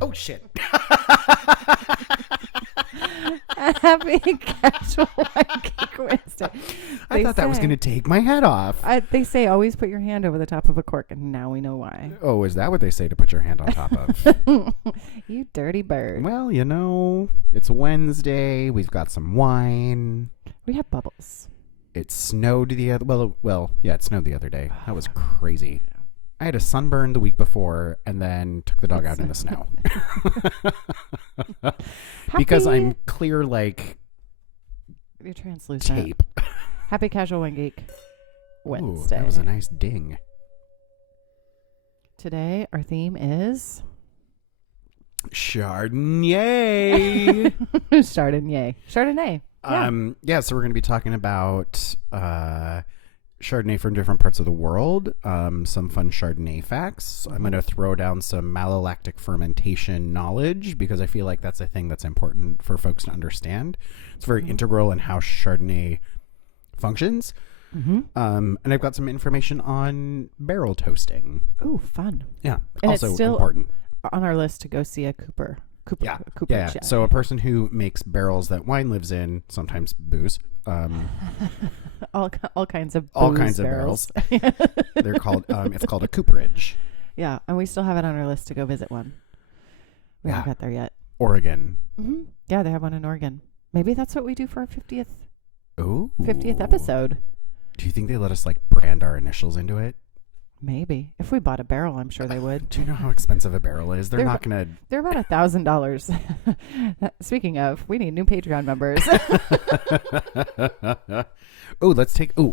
Oh, shit. Happy Casual Geek Wednesday. I thought that was going to take my head off. They say always put your hand over the top of a cork, and now we know why. Oh, is that what they say to put your hand on top of? You dirty bird. Well, you know, it's Wednesday. We've got some wine. We have bubbles. It snowed the other... Well, yeah, it snowed the other day. That was crazy. I had a sunburn the week before and then took the dog out in the snow. Because I'm clear like you're translucent. tape. Happy Casual Wine Geek Wednesday. Ooh, that was a nice ding. Today our theme is Chardonnay. Chardonnay. Yeah. So we're going to be talking about Chardonnay from different parts of the world, some fun Chardonnay facts. I'm going to throw down some malolactic fermentation knowledge because I feel like that's a thing that's important for folks to understand. It's very integral in how Chardonnay functions. And I've got some information on barrel toasting. Ooh, fun. Yeah, And also it's still important. on our list to go see a Cooper. Yeah. Cooper. So a person who makes barrels that wine lives in, sometimes booze. all kinds of All booze kinds barrels. of barrels. They're called. It's called a cooperage. Yeah, and we still have it on our list to go visit one. We haven't got there yet. Oregon. Yeah, they have one in Oregon. Maybe that's what we do for our 50th Ooh. episode. Do you think they let us like brand our initials into it? Maybe. If we bought a barrel, I'm sure they would. Do you know how expensive a barrel is? They're not going to... They're about $1,000. Speaking of, we need new Patreon members.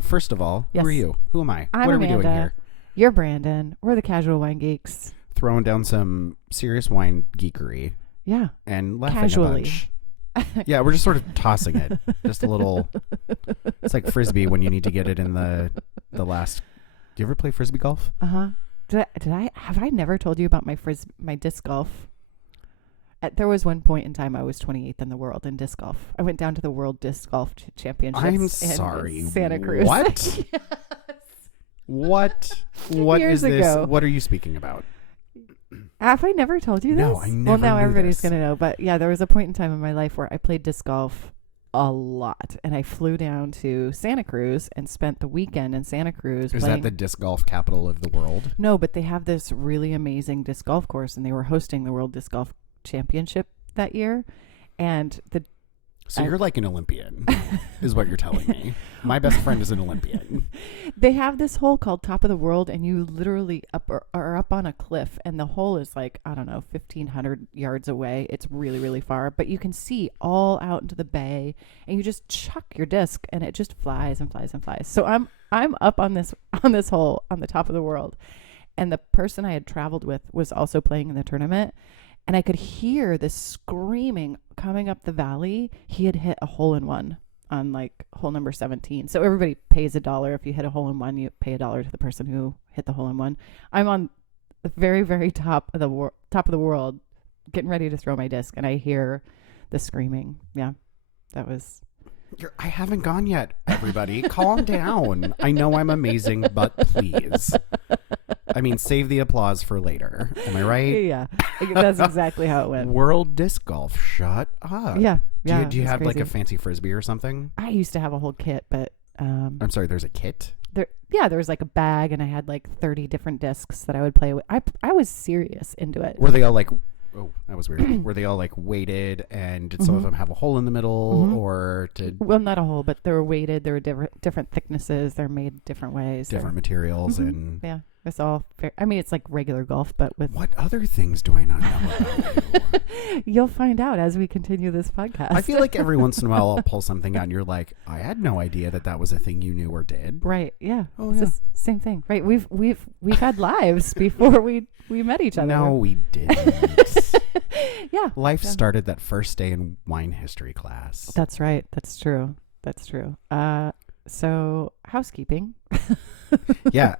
First of all, yes. Who are you? Who am I? I'm What are Amanda. we doing here? You're Brandon. We're the Casual Wine Geeks. Throwing down some serious wine geekery. Yeah. And laughing Casually. a bunch. Yeah, we're just sort of tossing it. Just a little... It's like Frisbee when you need to get it in the last... Do you ever play Frisbee golf? Uh-huh. Have I never told you about my disc golf? There was one point in time I was 28th in the world in disc golf. I went down to the World Disc Golf Championships. I'm sorry. In Santa Cruz. What? Yes. What Years is this? ago. What are you speaking about? Have I never told you this? No, I never Well, now knew everybody's this. going to know. But yeah, there was a point in time in my life where I played disc golf a lot. And I flew down to Santa Cruz and spent the weekend in Santa Cruz. Is that the disc golf capital of the world? No, but they have this really amazing disc golf course, and they were hosting the World Disc Golf Championship that year. And So you're like an Olympian, is what you're telling me. My best friend is an Olympian. They have this hole called Top of the World, and you literally are up on a cliff, and the hole is like, I don't know, 1,500 yards away. It's really, really far, but you can see all out into the bay, and you just chuck your disc, and it just flies and flies and flies. So I'm up on this hole on the top of the world, and the person I had traveled with was also playing in the tournament. And I could hear this screaming coming up the valley. He had hit a hole-in-one on like hole number 17. So everybody pays $1 if you hit a hole-in-one. You pay $1 to the person who hit the hole-in-one. I'm on the very, very top of the world, getting ready to throw my disc, and I hear the screaming. Yeah, that was. I haven't gone yet, everybody. Calm down. I know I'm amazing, but please. I mean, save the applause for later. Am I right? Yeah, that's exactly how it went. World Disc Golf. Shut up. Yeah. Do you have crazy. like a fancy Frisbee or something? I used to have a whole kit, but I'm sorry, there's a kit? there was like a bag, and I had like 30 different discs that I would play with. I was serious into it. Were they all like... Oh, that was weird. Were they all like weighted, and did some of them have a hole in the middle, or did Well, not a hole, but they were weighted. There were different thicknesses. They're made different ways. different materials and... Yeah, it's all fair. I mean, it's like regular golf, but with... What other things do I not know about you? You'll find out as we continue this podcast. I feel like every once in a while I'll pull something out and you're like, I had no idea that was a thing you knew or did. Right, yeah. Oh, It's yeah. the same thing. Right, we've had lives before we met each other. No, we didn't. Yeah. Life started that first day in wine history class. That's right. That's true. So housekeeping. Yeah,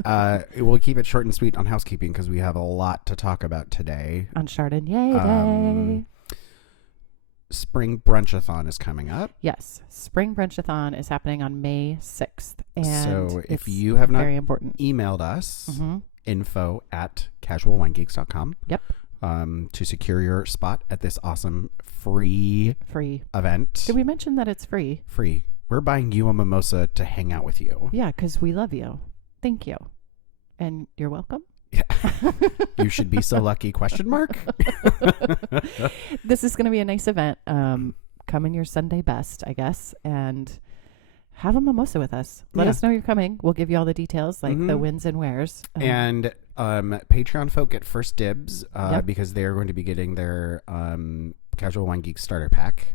we'll keep it short and sweet on housekeeping because we have a lot to talk about today. On Chardonnay Day. Spring Brunchathon is coming up. Yes. Spring Brunchathon is happening on May 6th. And So if it's you have not very important. emailed us, Mm-hmm. info@casualwinegeeks.com. Yep. to secure your spot at this awesome free event. Did we mention that it's free? Free. We're buying you a mimosa to hang out with you. Yeah, because we love you. Thank you. And you're welcome. Yeah. You should be so lucky, question mark. This is going to be a nice event. Come in your Sunday best, I guess, and have a mimosa with us. Let us know you're coming. We'll give you all the details, like the wins and wheres. And Patreon folk get first dibs because they are going to be getting their Casual Wine Geek starter pack.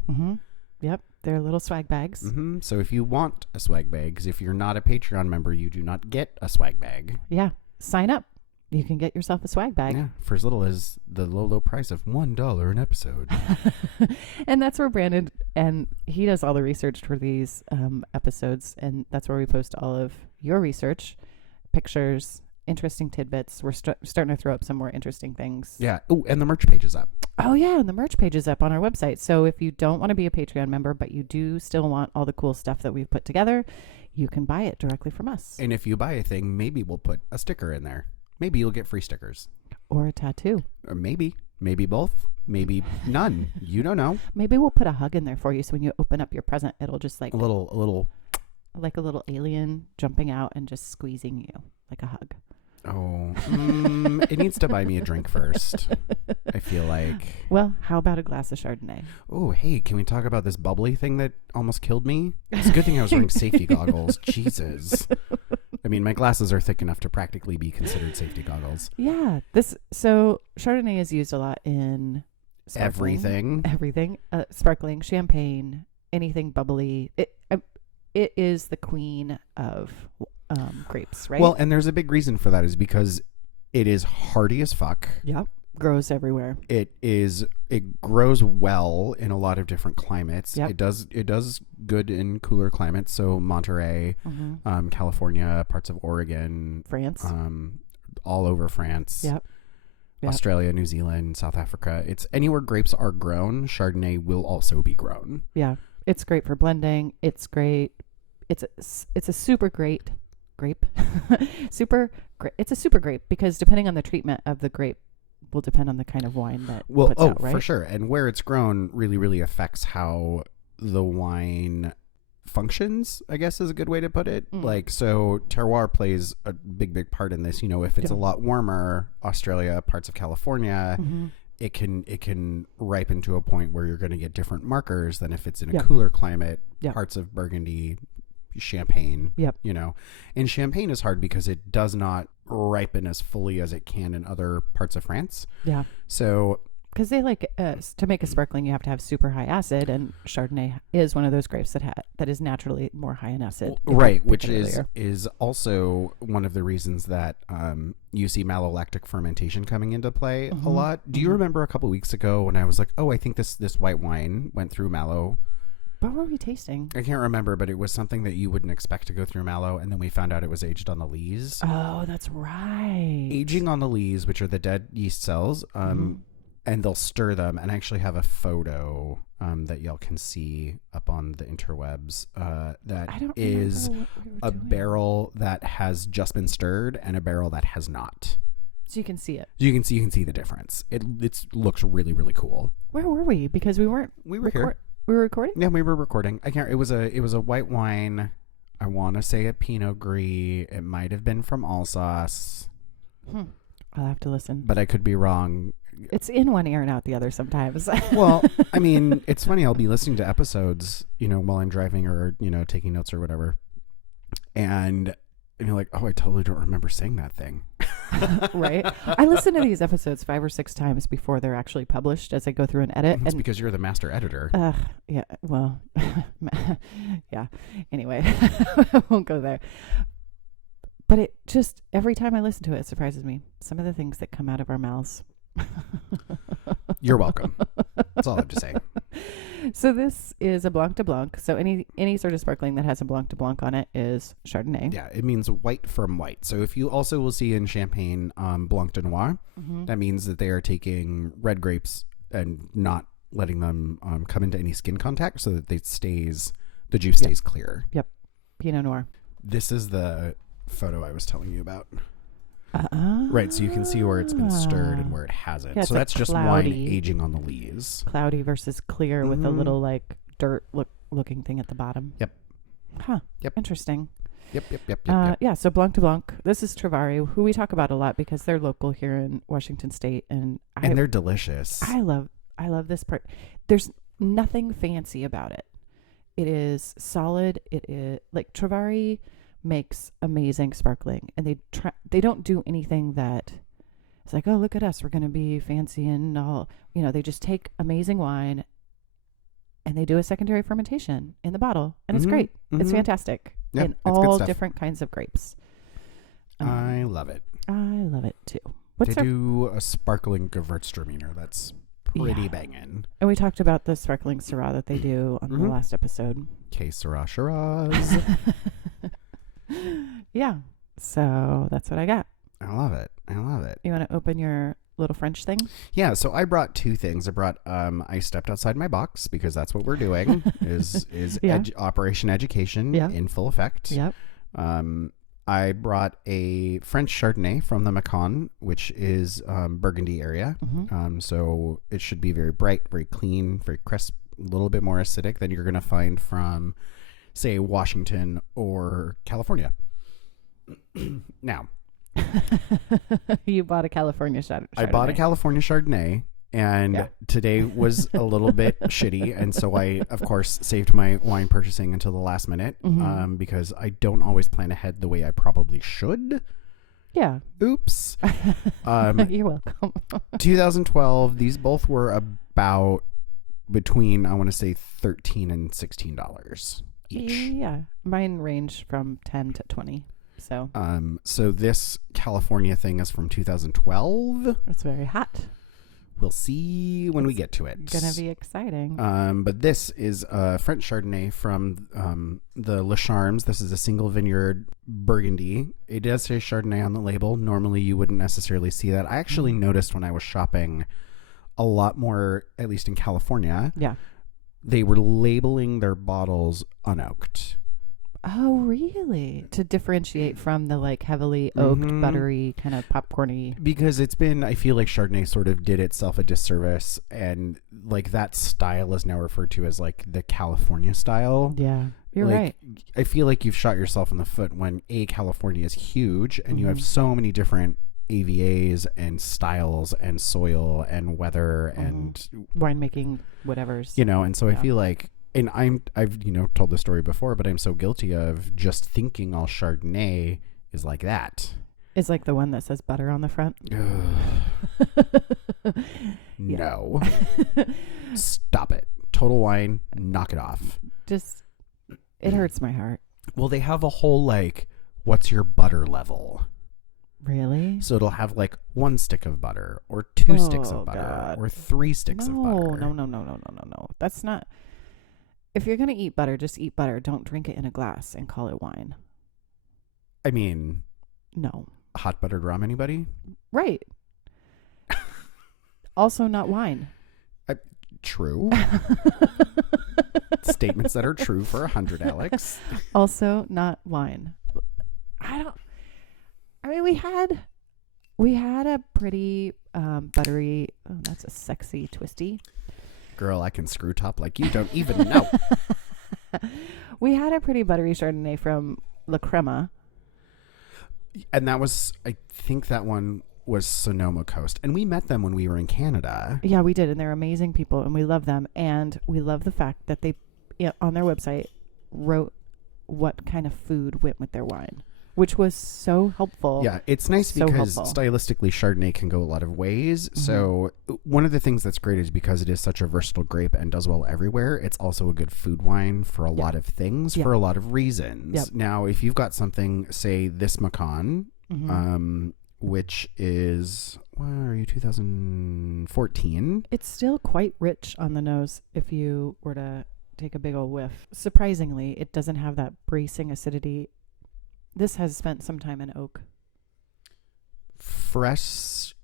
Yep, they're little swag bags. So if you want a swag bag, because if you're not a Patreon member, you do not get a swag bag. Yeah, sign up. You can get yourself a swag bag. Yeah, for as little as the low price of $1 an episode. And that's where Brandon, and he does all the research for these episodes, and that's where we post all of your research, pictures, interesting tidbits. We're starting to throw up some more interesting things. Yeah. Oh, and the merch page is up. Oh, yeah, and the merch page is up on our website. So if you don't want to be a Patreon member, but you do still want all the cool stuff that we've put together, you can buy it directly from us. And if you buy a thing, maybe we'll put a sticker in there. Maybe you'll get free stickers. Or a tattoo. Or maybe both. Maybe none. You don't know. Maybe we'll put a hug in there for you. So when you open up your present, it'll just like... A little... Like a little alien jumping out and just squeezing you like a hug. Oh, it needs to buy me a drink first. I feel like. Well, how about a glass of Chardonnay? Oh, hey, can we talk about this bubbly thing that almost killed me? It's a good thing I was wearing safety goggles. Jesus. I mean, my glasses are thick enough to practically be considered safety goggles. Yeah. So Chardonnay is used a lot in everything. Sparkling, champagne, anything bubbly. It is the queen of grapes, right? Well, and there's a big reason for that is because it is hardy as fuck. Yep. Grows everywhere. It grows well in a lot of different climates. Yep. It does good in cooler climates. So Monterey, California, parts of Oregon, France, all over France. Yep. Australia, New Zealand, South Africa. It's anywhere grapes are grown. Chardonnay will also be grown. Yeah. It's great for blending. It's great. It's a super great grape. It's a super grape because depending on the treatment of the grape will depend on the kind of wine that puts out, right? For sure. And where it's grown really, really affects how the wine functions, I guess is a good way to put it. Like, so terroir plays a big part in this. You know, if it's a lot warmer, Australia, parts of California, it can ripen to a point where you're going to get different markers than if it's in a cooler climate, parts of Burgundy, Champagne, you know. And Champagne is hard because it does not ripen as fully as it can in other parts of France. Yeah. So... Because they like, to make a sparkling, you have to have super high acid, and Chardonnay is one of those grapes that is naturally more high in acid. Right, which is also one of the reasons that you see malolactic fermentation coming into play a lot. Do you remember a couple weeks ago when I was like, oh, I think this white wine went through mallow? What were we tasting? I can't remember, but it was something that you wouldn't expect to go through mallow, and then we found out it was aged on the lees. Oh, that's right. Aging on the lees, which are the dead yeast cells, and they'll stir them, and I actually have a photo that y'all can see up on the interwebs that is a barrel that has just been stirred and a barrel that has not. So you can see it. You can see the difference. It looks really, really cool. Where were we? Because we were here. We were recording? Yeah, we were recording. I can't. It was a white wine. I want to say a Pinot Gris. It might have been from Alsace. I'll have to listen. But I could be wrong. It's in one ear and out the other sometimes. Well, I mean, it's funny. I'll be listening to episodes, you know, while I'm driving or, you know, taking notes or whatever. And you're like, oh, I totally don't remember saying that thing. Right. I listen to these episodes 5 or 6 times before they're actually published as I go through and edit. That's because you're the master editor. Yeah. Well, yeah. Anyway, I won't go there. But it just, every time I listen to it, it surprises me. Some of the things that come out of our mouths. You're welcome. That's all I have to say. So this is a Blanc de Blanc. So any sort of sparkling that has a Blanc de Blanc on it is Chardonnay. Yeah, it means white from white. So if you also will see in Champagne Blanc de Noir, that means that they are taking red grapes and not letting them come into any skin contact so that the juice stays clear. Yep. Pinot Noir. This is the photo I was telling you about. Right, so you can see where it's been stirred and where it hasn't. Yeah, So that's just wine cloudy, aging on the lees. cloudy versus clear with a little like dirt looking thing at the bottom. Yep. Huh. Yep. Interesting. Yep. Yeah, so Blanc de Blanc. This is Travari, who we talk about a lot because they're local here in Washington State, and they're delicious. I love this part. There's nothing fancy about it. It is solid. It is like Travari makes amazing sparkling, and they don't do anything that it's like, oh, look at us, we're going to be fancy and all. They just take amazing wine and they do a secondary fermentation in the bottle, and it's great. It's fantastic. Yeah, in it's all different kinds of grapes. I love it. I love it too. They do a sparkling Gewürztraminer that's pretty banging. And we talked about the sparkling Syrah that they do on the last episode. Que Syrah Shiraz. Yeah. So that's what I got. I love it. You want to open your little French thing? Yeah, so I brought two things. I brought I stepped outside my box because that's what we're doing is Operation Education in full effect. Yep. I brought a French Chardonnay from the Macon, which is Burgundy area. So it should be very bright, very clean, very crisp, a little bit more acidic than you're going to find from, say, Washington or California. Now, you bought a California Chardonnay. I bought a California Chardonnay, and today was a little bit shitty, and so I, of course, saved my wine purchasing until the last minute because I don't always plan ahead the way I probably should. Yeah. Oops. You're welcome. 2012, these both were about between, I want to say, $13 and $16 each. Yeah. Mine range from 10 to 20. So this California thing is from 2012. It's very hot. We'll see when we get to it. It's gonna be exciting. But this is a French Chardonnay from the Le Charmes. This is a single vineyard Burgundy. It does say Chardonnay on the label. Normally you wouldn't necessarily see that. I actually noticed when I was shopping a lot more, at least in California. Yeah. They were labeling their bottles unoaked. Oh, really? To differentiate from the like heavily oaked, buttery, kind of popcorny. Because I feel like Chardonnay sort of did itself a disservice, and like that style is now referred to as like the California style. Yeah, you're right. I feel like you've shot yourself in the foot when California is huge and you have so many different AVAs and styles and soil and weather and winemaking, whatever's. And so I feel like, and I've told the story before, but I'm so guilty of just thinking all Chardonnay is like that. It's like the one that says butter on the front. No. Stop it. Total Wine, knock it off. Just, it hurts my heart. Well, they have a whole like, what's your butter level? Really? So it'll have like 1 stick of butter or 2 sticks of butter God. or 3 sticks of butter. No. That's not. If you're going to eat butter, just eat butter. Don't drink it in a glass and call it wine. I mean, no. Hot buttered rum, anybody? Right. Also not wine. True. Statements that are true for 100, Alex. Also not wine. We had a pretty buttery, that's a sexy twisty. Girl, I can screw top like you don't even know. We had a pretty buttery Chardonnay from La Crema. And that was, I think that one was Sonoma Coast. And we met them when we were in Canada. Yeah, we did. And they're amazing people and we love them. And we love the fact that they, on their website, wrote what kind of food went with their wine, which was so helpful. Yeah, it's nice because stylistically Chardonnay can go a lot of ways. So one of the things that's great is because it is such a versatile grape and does well everywhere, it's also a good food wine for a lot of things, for a lot of reasons. Yep. Now, if you've got something, say this Macon, which is, where are you, 2014? It's still quite rich on the nose if you were to take a big old whiff. Surprisingly, it doesn't have that bracing acidity. This has spent some time in oak. Fresh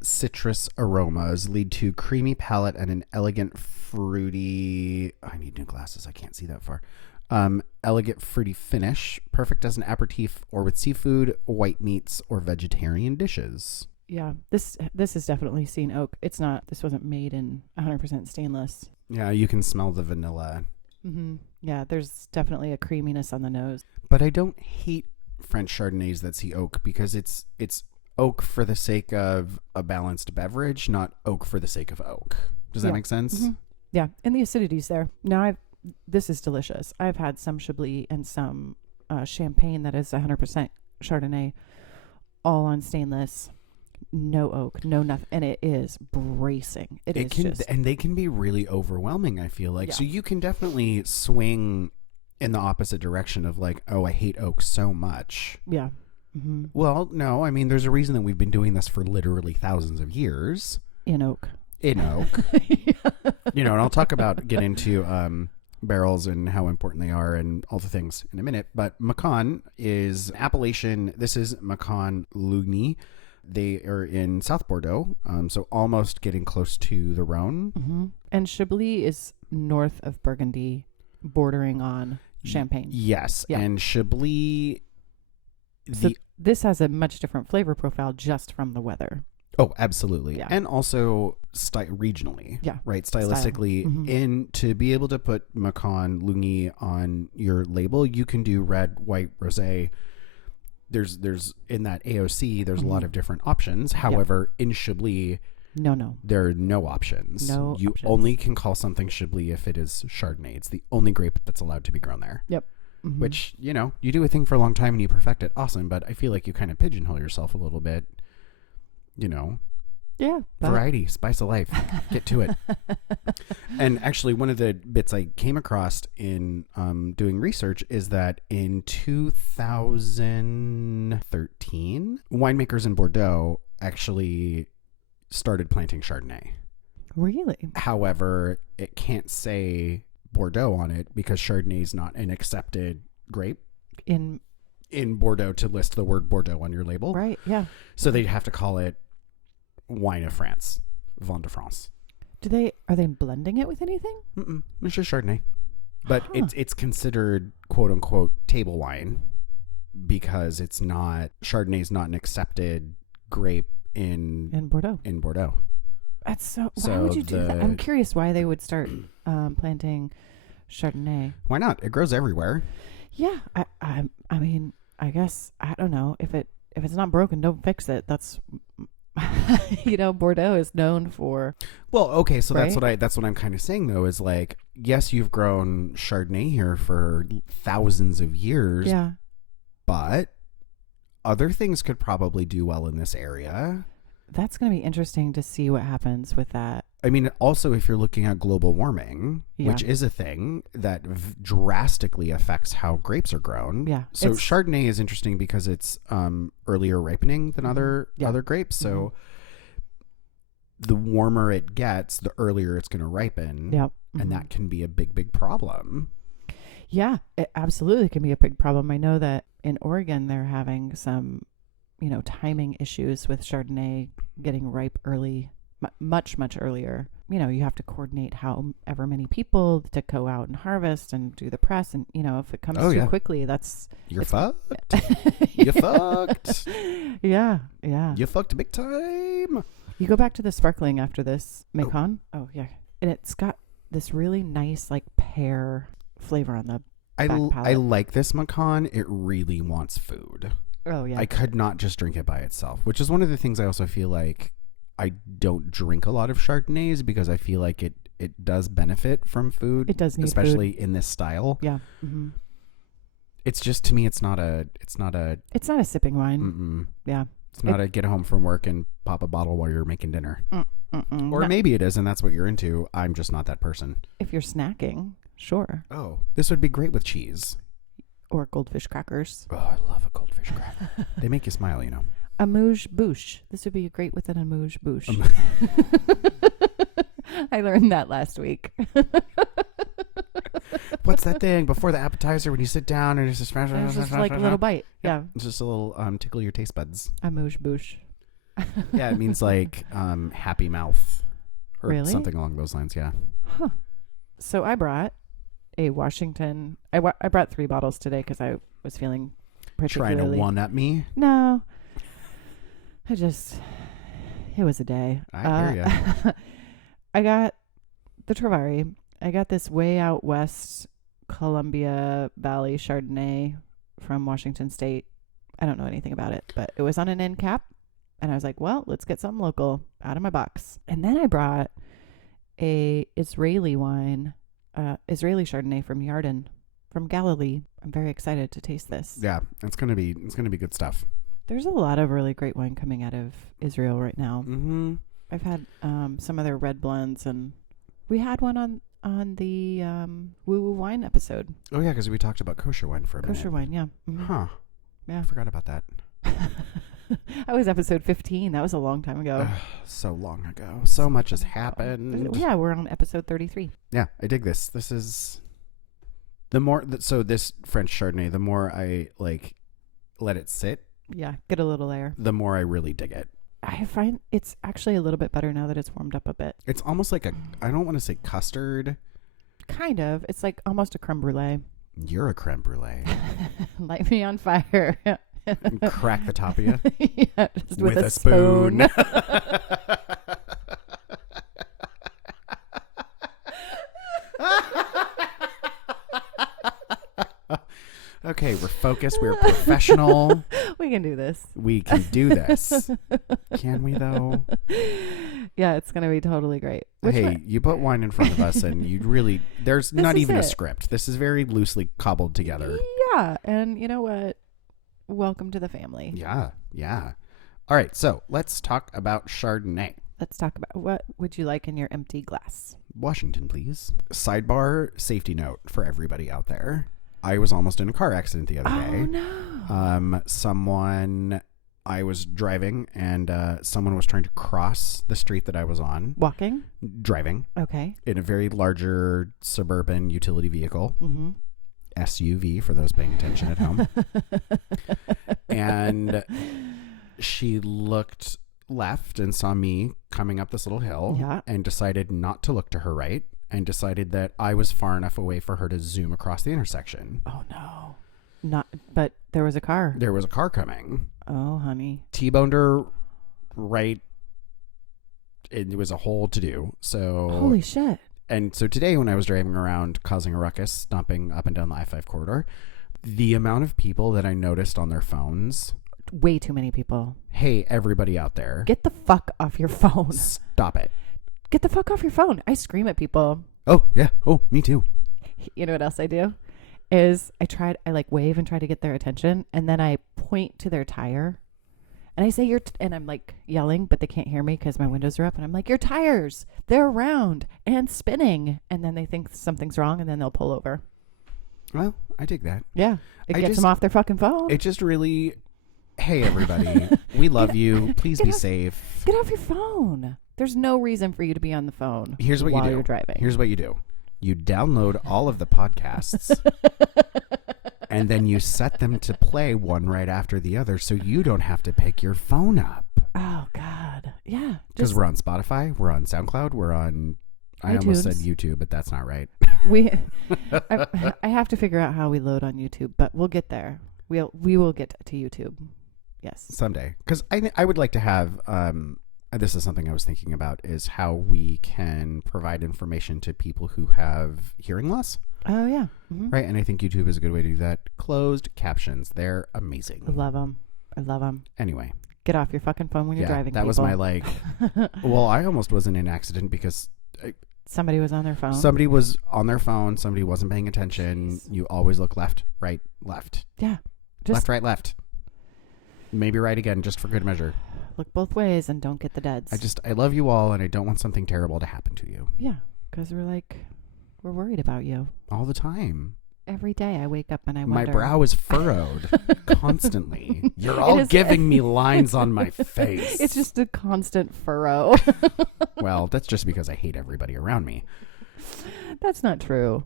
citrus aromas lead to creamy palate and an elegant fruity. I need new glasses. I can't see that far. Elegant fruity finish, perfect as an aperitif or with seafood, white meats, or vegetarian dishes. Yeah, this is definitely seen oak. It's not. This wasn't made in 100% stainless. Yeah, you can smell the vanilla. Mm-hmm. Yeah, there's definitely a creaminess on the nose. But I don't hate French Chardonnays that see oak because it's oak for the sake of a balanced beverage, not oak for the sake of oak. Does that make sense? Mm-hmm. Yeah, and the acidity's there. Now, this is delicious. I've had some Chablis and some champagne that is 100% Chardonnay, all on stainless. No oak, no nothing, and it is bracing. And they can be really overwhelming, I feel like. Yeah. So you can definitely swing in the opposite direction of like, oh, I hate oak so much. Yeah. Mm-hmm. Well, no, I mean, there's a reason that we've been doing this for literally thousands of years. In oak. Yeah. And I'll get into barrels and how important they are and all the things in a minute. But Macon is appellation. This is Macon Lugny. They are in South Bordeaux, so almost getting close to the Rhone. Mm-hmm. And Chablis is north of Burgundy, bordering on Champagne. Yes, yeah. And Chablis... So this has a much different flavor profile just from the weather. Oh, absolutely. Yeah. And also regionally. Yeah. Right. Stylistically. Mm-hmm. To be able to put Macon Lugny on your label, you can do red, white, rosé. There's in that AOC, there's a lot of different options. However, in Chablis, no, there are no options. You only can call something Chablis if it is Chardonnay. It's the only grape that's allowed to be grown there. Yep. Mm-hmm. Which, you do a thing for a long time and you perfect it. Awesome. But I feel like you kind of pigeonhole yourself a little bit. Yeah. Variety, spice of life. Get to it. And actually, one of the bits I came across in doing research is that in 2013, winemakers in Bordeaux actually started planting Chardonnay. Really? However, it can't say Bordeaux on it because Chardonnay is not an accepted grape in Bordeaux to list the word Bordeaux on your label. Right, yeah. So they'd have to call it Wine of France, Vin de France. Are they blending it with anything? Mm-mm. It's just Chardonnay. But it's considered quote unquote table wine because Chardonnay is not an accepted grape in Bordeaux. That's so why would you do that? I'm curious why they would start planting Chardonnay. Why not? It grows everywhere. Yeah. I mean, I guess I don't know. If it's not broken, don't fix it. That's Bordeaux is known for. Well, okay, so right? that's what I'm kind of saying though, is like, yes, you've grown Chardonnay here for thousands of years. Yeah. But other things could probably do well in this area. That's going to be interesting to see what happens with that. I mean, also, if you're looking at global warming, which is a thing that drastically affects how grapes are grown. Yeah. So Chardonnay is interesting because it's earlier ripening than other grapes. So the warmer it gets, the earlier it's going to ripen. Yep. And that can be a big, big problem. Yeah, it absolutely can be a big problem. I know that in Oregon, they're having some, timing issues with Chardonnay getting ripe early, much, much earlier. You have to coordinate however many people to go out and harvest and do the press. And, if it comes too quickly, You're fucked. You fucked. Yeah. You fucked big time. You go back to the sparkling after this, Macon. Oh, yeah. And it's got this really nice, like, pear flavor on the back palate. I like this Macon. It really wants food. Oh, yeah. I could not just drink it by itself, which is one of the things I also feel like I don't drink a lot of Chardonnays because I feel like it does benefit from food. It does need especially food. In this style. Yeah. Mm-hmm. It's just, to me, it's not a sipping wine. Mm-mm. Yeah. It's not a get home from work and pop a bottle while you're making dinner. Or maybe it is, and that's what you're into. I'm just not that person. If you're snacking, sure. Oh, this would be great with cheese. Or goldfish crackers. Oh, I love a goldfish cracker. They make you smile, Amuse-bouche. This would be great with an amuse-bouche. I learned that last week. What's that thing before the appetizer when you sit down and it's just like a little bite? Yeah. It's just a little tickle your taste buds. Amuse-bouche. Yeah, it means like happy mouth or really? Something along those lines. Yeah. Huh. So I brought a Washington. I brought 3 bottles today because I was feeling particularly... Trying to one-up me? No. It was a day. I hear you. I got the Travari. I got this way out west Columbia Valley Chardonnay from Washington State. I don't know anything about it, but it was on an end cap. And I was like, well, let's get something local out of my box. And then I brought a Israeli wine, Israeli Chardonnay from Chardon, from Galilee. I'm very excited to taste this. Yeah, it's gonna be good stuff. There's a lot of really great wine coming out of Israel right now. Mm-hmm. I've had some of their red blends, and we had one on the Woo Woo Wine episode. Oh yeah, because we talked about kosher wine for a minute. Kosher wine, yeah. Mm-hmm. Huh. Yeah. I forgot about that. That was episode 15. That was a long time ago. So long ago. So much has happened. Yeah, we're on episode 33. Yeah, I dig this. This is the more. So this French Chardonnay, the more I let it sit. Yeah, get a little air. The more I really dig it. I find it's actually a little bit better now that it's warmed up a bit. It's almost like I don't want to say custard. Kind of. It's like almost a creme brulee. You're a creme brulee. Light me on fire. And crack the top of you. Yeah, just with a spoon. Okay, we're focused. We're professional. We can do this. We can do this. Can we, though? Yeah, it's going to be totally great. You put wine in front of us and you really, there's not even a script. This is very loosely cobbled together. Yeah, and you know what? Welcome to the family. Yeah, yeah. All right, so let's talk about Chardonnay. Let's talk about what would you like in your empty glass? Washington, please. Sidebar safety note for everybody out there. I was almost in a car accident the other day. Oh, no. I was driving and someone was trying to cross the street that I was on. Walking? Driving. Okay. In a very larger suburban utility vehicle. Mm-hmm. SUV for those paying attention at home. And she looked left and saw me coming up this little hill and decided not to look to her right and decided that I was far enough away for her to zoom across the intersection. Oh no. But there was a car. There was a car coming. Oh, honey. T-boned her right. It was a whole to-do. So holy shit. And so today when I was driving around causing a ruckus, stomping up and down the I-5 corridor, the amount of people that I noticed on their phones. Way too many people. Hey, everybody out there. Get the fuck off your phone. Stop it. Get the fuck off your phone. I scream at people. Oh, yeah. Oh, me too. You know what else I do? Is I wave and try to get their attention, and then I point to their tire. And I say, and I'm like yelling, but they can't hear me because my windows are up. And I'm like, your tires, they're round and spinning. And then they think something's wrong and then they'll pull over. Well, I dig that. Yeah. It gets them off their fucking phone. It just really, hey, everybody, we love you. Please be safe. Get off your phone. There's no reason for you to be on the phone while you're driving. Here's what you do. You download all of the podcasts. And then you set them to play one right after the other so you don't have to pick your phone up. Oh, God. Yeah. Because we're on Spotify, we're on SoundCloud, we're on... I almost said YouTube, but that's not right. I have to figure out how we load on YouTube, but we'll get there. We will get to YouTube. Yes. Someday. Because I would like to have... this is something I was thinking about, is how we can provide information to people who have hearing loss. Oh, yeah. Mm-hmm. Right. And I think YouTube is a good way to do that. Closed captions. They're amazing. I love them. Anyway. Get off your fucking phone when you're driving. That was my well, I almost was in an accident because somebody was on their phone. Somebody was on their phone. Somebody wasn't paying attention. Jeez. You always look left, right, left. Yeah. Left, right, left. Maybe right again, just for good measure. Look both ways and don't get the deads. I love you all and I don't want something terrible to happen to you. Yeah. Because we're worried about you. All the time. Every day I wake up and I wonder. My brow is furrowed constantly. You're all giving me lines on my face. It's just a constant furrow. Well, that's just because I hate everybody around me. That's not true.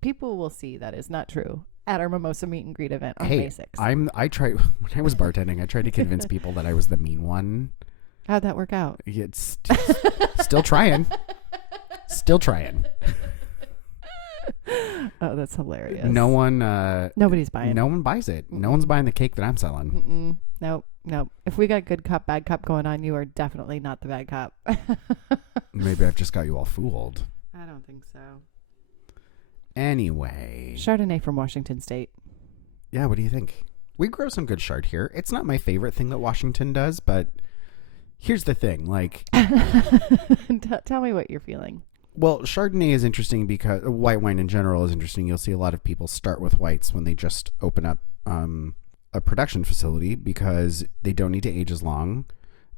People will see that is not true at our mimosa meet and greet event on May 6th. When I was bartending, I tried to convince people that I was the mean one. How'd that work out? It's still trying. Still trying. Oh, that's hilarious. No one. Nobody's buying. No one buys it. No one's buying the cake that I'm selling. Nope. If we got good cop, bad cop going on, you are definitely not the bad cop. Maybe I've just got you all fooled. I don't think so. Anyway. Chardonnay from Washington State. Yeah, what do you think? We grow some good chard here. It's not my favorite thing that Washington does, but here's the thing. Like, tell me what you're feeling. well, Chardonnay is interesting because white wine in general is interesting. You'll see a lot of people start with whites when they just open up a production facility because they don't need to age as long.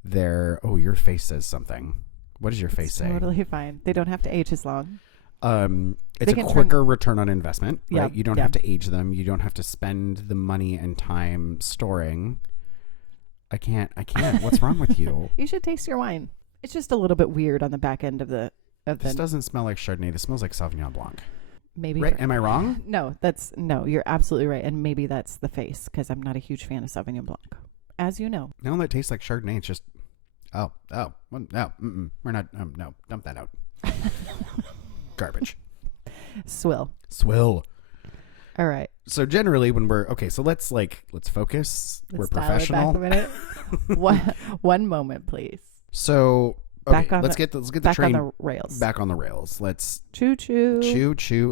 Your face says something. What does your face say? Totally fine. They don't have to age as long. It's a quicker return on investment, right? Yep, You don't have to age them. You don't have to spend the money and time storing. I can't. What's wrong with you? You should taste your wine. It's just a little bit weird on the back end of the. This doesn't smell like Chardonnay. This smells like Sauvignon Blanc. Maybe. Right? Am I wrong? No, you're absolutely right. And maybe that's the face because I'm not a huge fan of Sauvignon Blanc, as you know. No, that tastes like Chardonnay. It's just, no, we're not, no, dump that out. Garbage. Swill. All right. So generally when let's focus. We're professional. Let's dial it back a minute. one moment, please. So, let's get the train on the rails. back on the rails. Let's choo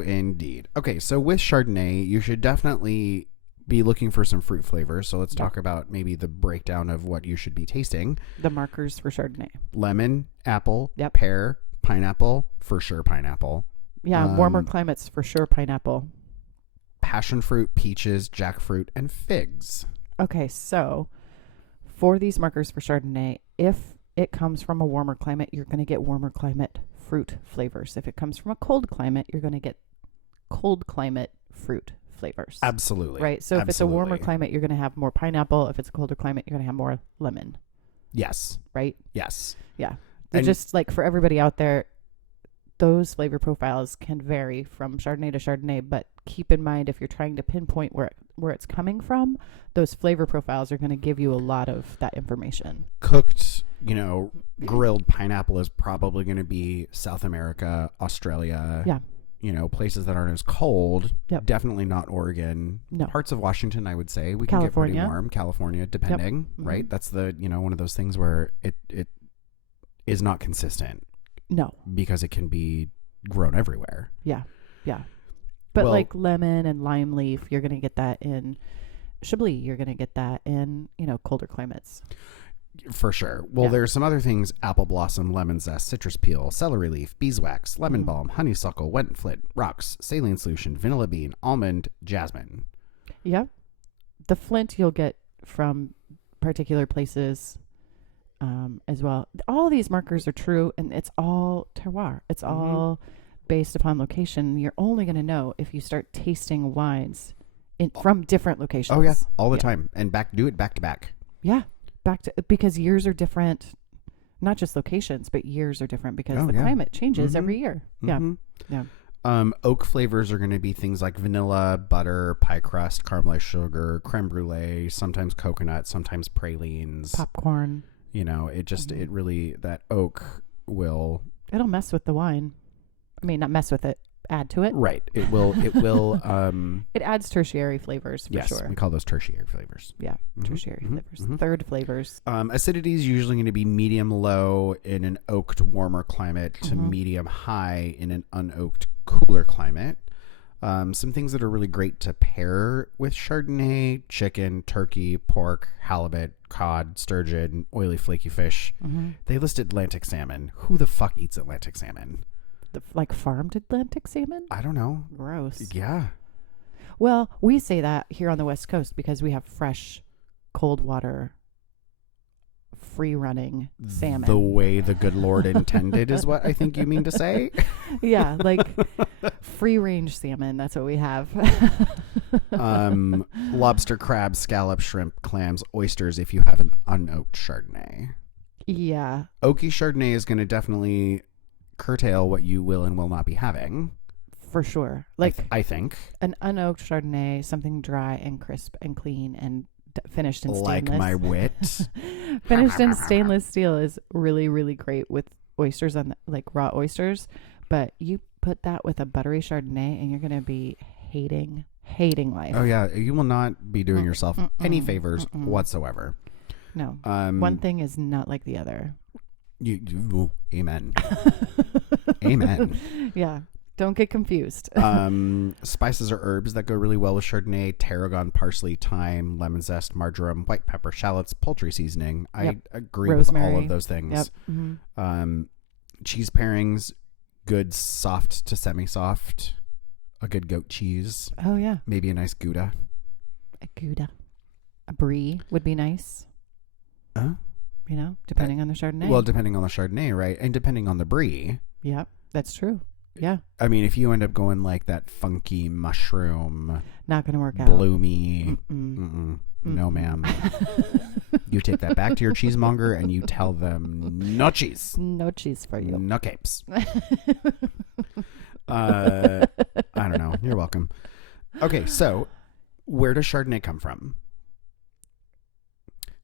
indeed. Okay, so with Chardonnay, you should definitely be looking for some fruit flavors. So let's talk about maybe the breakdown of what you should be tasting. The markers for Chardonnay: lemon, apple, pear, pineapple, for sure pineapple. Yeah, warmer climates for sure pineapple. Passion fruit, peaches, jackfruit, and figs. Okay, so for these markers for Chardonnay, if it comes from a warmer climate, you're going to get warmer climate fruit flavors. If it comes from a cold climate, you're going to get cold climate fruit flavors. Absolutely. Right? So if it's a warmer climate, you're going to have more pineapple. If it's a colder climate, you're going to have more lemon. Yes. Right? Yes. Yeah. Just like for everybody out there, those flavor profiles can vary from Chardonnay to Chardonnay, but keep in mind if you're trying to pinpoint where it's coming from, those flavor profiles are going to give you a lot of that information. Cooked, grilled pineapple is probably going to be South America, Australia. Yeah. Places that aren't as cold. Yep. Definitely not Oregon. No. Parts of Washington, I would say. We can California. get pretty warm. California, depending, right? That's the, one of those things where it is not consistent. No. Because it can be grown everywhere. Yeah. Yeah. But like lemon and lime leaf, you're going to get that in Chablis. You're going to get that in, colder climates. For sure. Well, there's some other things: apple blossom, lemon zest, citrus peel, celery leaf, beeswax, lemon balm, honeysuckle, wet flint, rocks, saline solution, vanilla bean, almond, jasmine. Yeah. The flint you'll get from particular places as well. All these markers are true, and it's all terroir. It's all based upon location. You're only going to know if you start tasting wines from different locations. Oh, yeah. All the time. And do it back to back. Yeah. Because years are different, not just locations, but years are different because the climate changes every year. Yeah. Yeah. Oak flavors are going to be things like vanilla, butter, pie crust, caramelized sugar, creme brulee, sometimes coconut, sometimes pralines, popcorn. It really, that oak will... It'll mess with the wine. I mean, not mess with it, add to it. Right. It will... It adds tertiary flavors for sure. We call those tertiary flavors. Yeah, tertiary flavors. Third flavors. Acidity is usually going to be medium-low in an oaked warmer climate to medium-high in an unoaked cooler climate. Some things that are really great to pair with Chardonnay: chicken, turkey, pork, halibut, cod, sturgeon, oily flaky fish. They listed Atlantic salmon. Who the fuck eats Atlantic salmon? Like farmed Atlantic salmon? I don't know. Gross. Yeah. Well, we say that here on the West Coast because we have fresh, cold water, free-running salmon. The way the good Lord intended is what I think you mean to say. Yeah, like free-range salmon. That's what we have. Lobster, crab, scallop, shrimp, clams, oysters if you have an unoaked Chardonnay. Yeah. Oaky Chardonnay is going to definitely curtail what you will and will not be having. For sure. Like I think. An unoaked Chardonnay, something dry and crisp and clean and finished in stainless. Like my wit. Finished in stainless steel is really, really great with oysters, like raw oysters. But you put that with a buttery Chardonnay, and you're gonna be hating life. Oh yeah, you will not be doing yourself any favors whatsoever. No. One thing is not like the other. Amen. Amen. Yeah. Don't get confused. Spices or herbs that go really well with Chardonnay: tarragon, parsley, thyme, lemon zest, marjoram, white pepper, shallots, poultry seasoning. I agree Rosemary. with all of those things. Yep. Mm-hmm. Cheese pairings: good soft to semi-soft. A good goat cheese. Oh yeah. Maybe a nice Gouda. A Gouda. A Brie would be nice. You know, depending on the Chardonnay. Well, depending on the Chardonnay, right? And depending on the Brie. Yeah, that's true. Yeah. I mean, if you end up going like that funky mushroom, not going to work out. Bloomy. No, ma'am. You take that back to your cheesemonger and you tell them no cheese. No cheese for you. No capes. I don't know. You're welcome. Okay, so where does Chardonnay come from?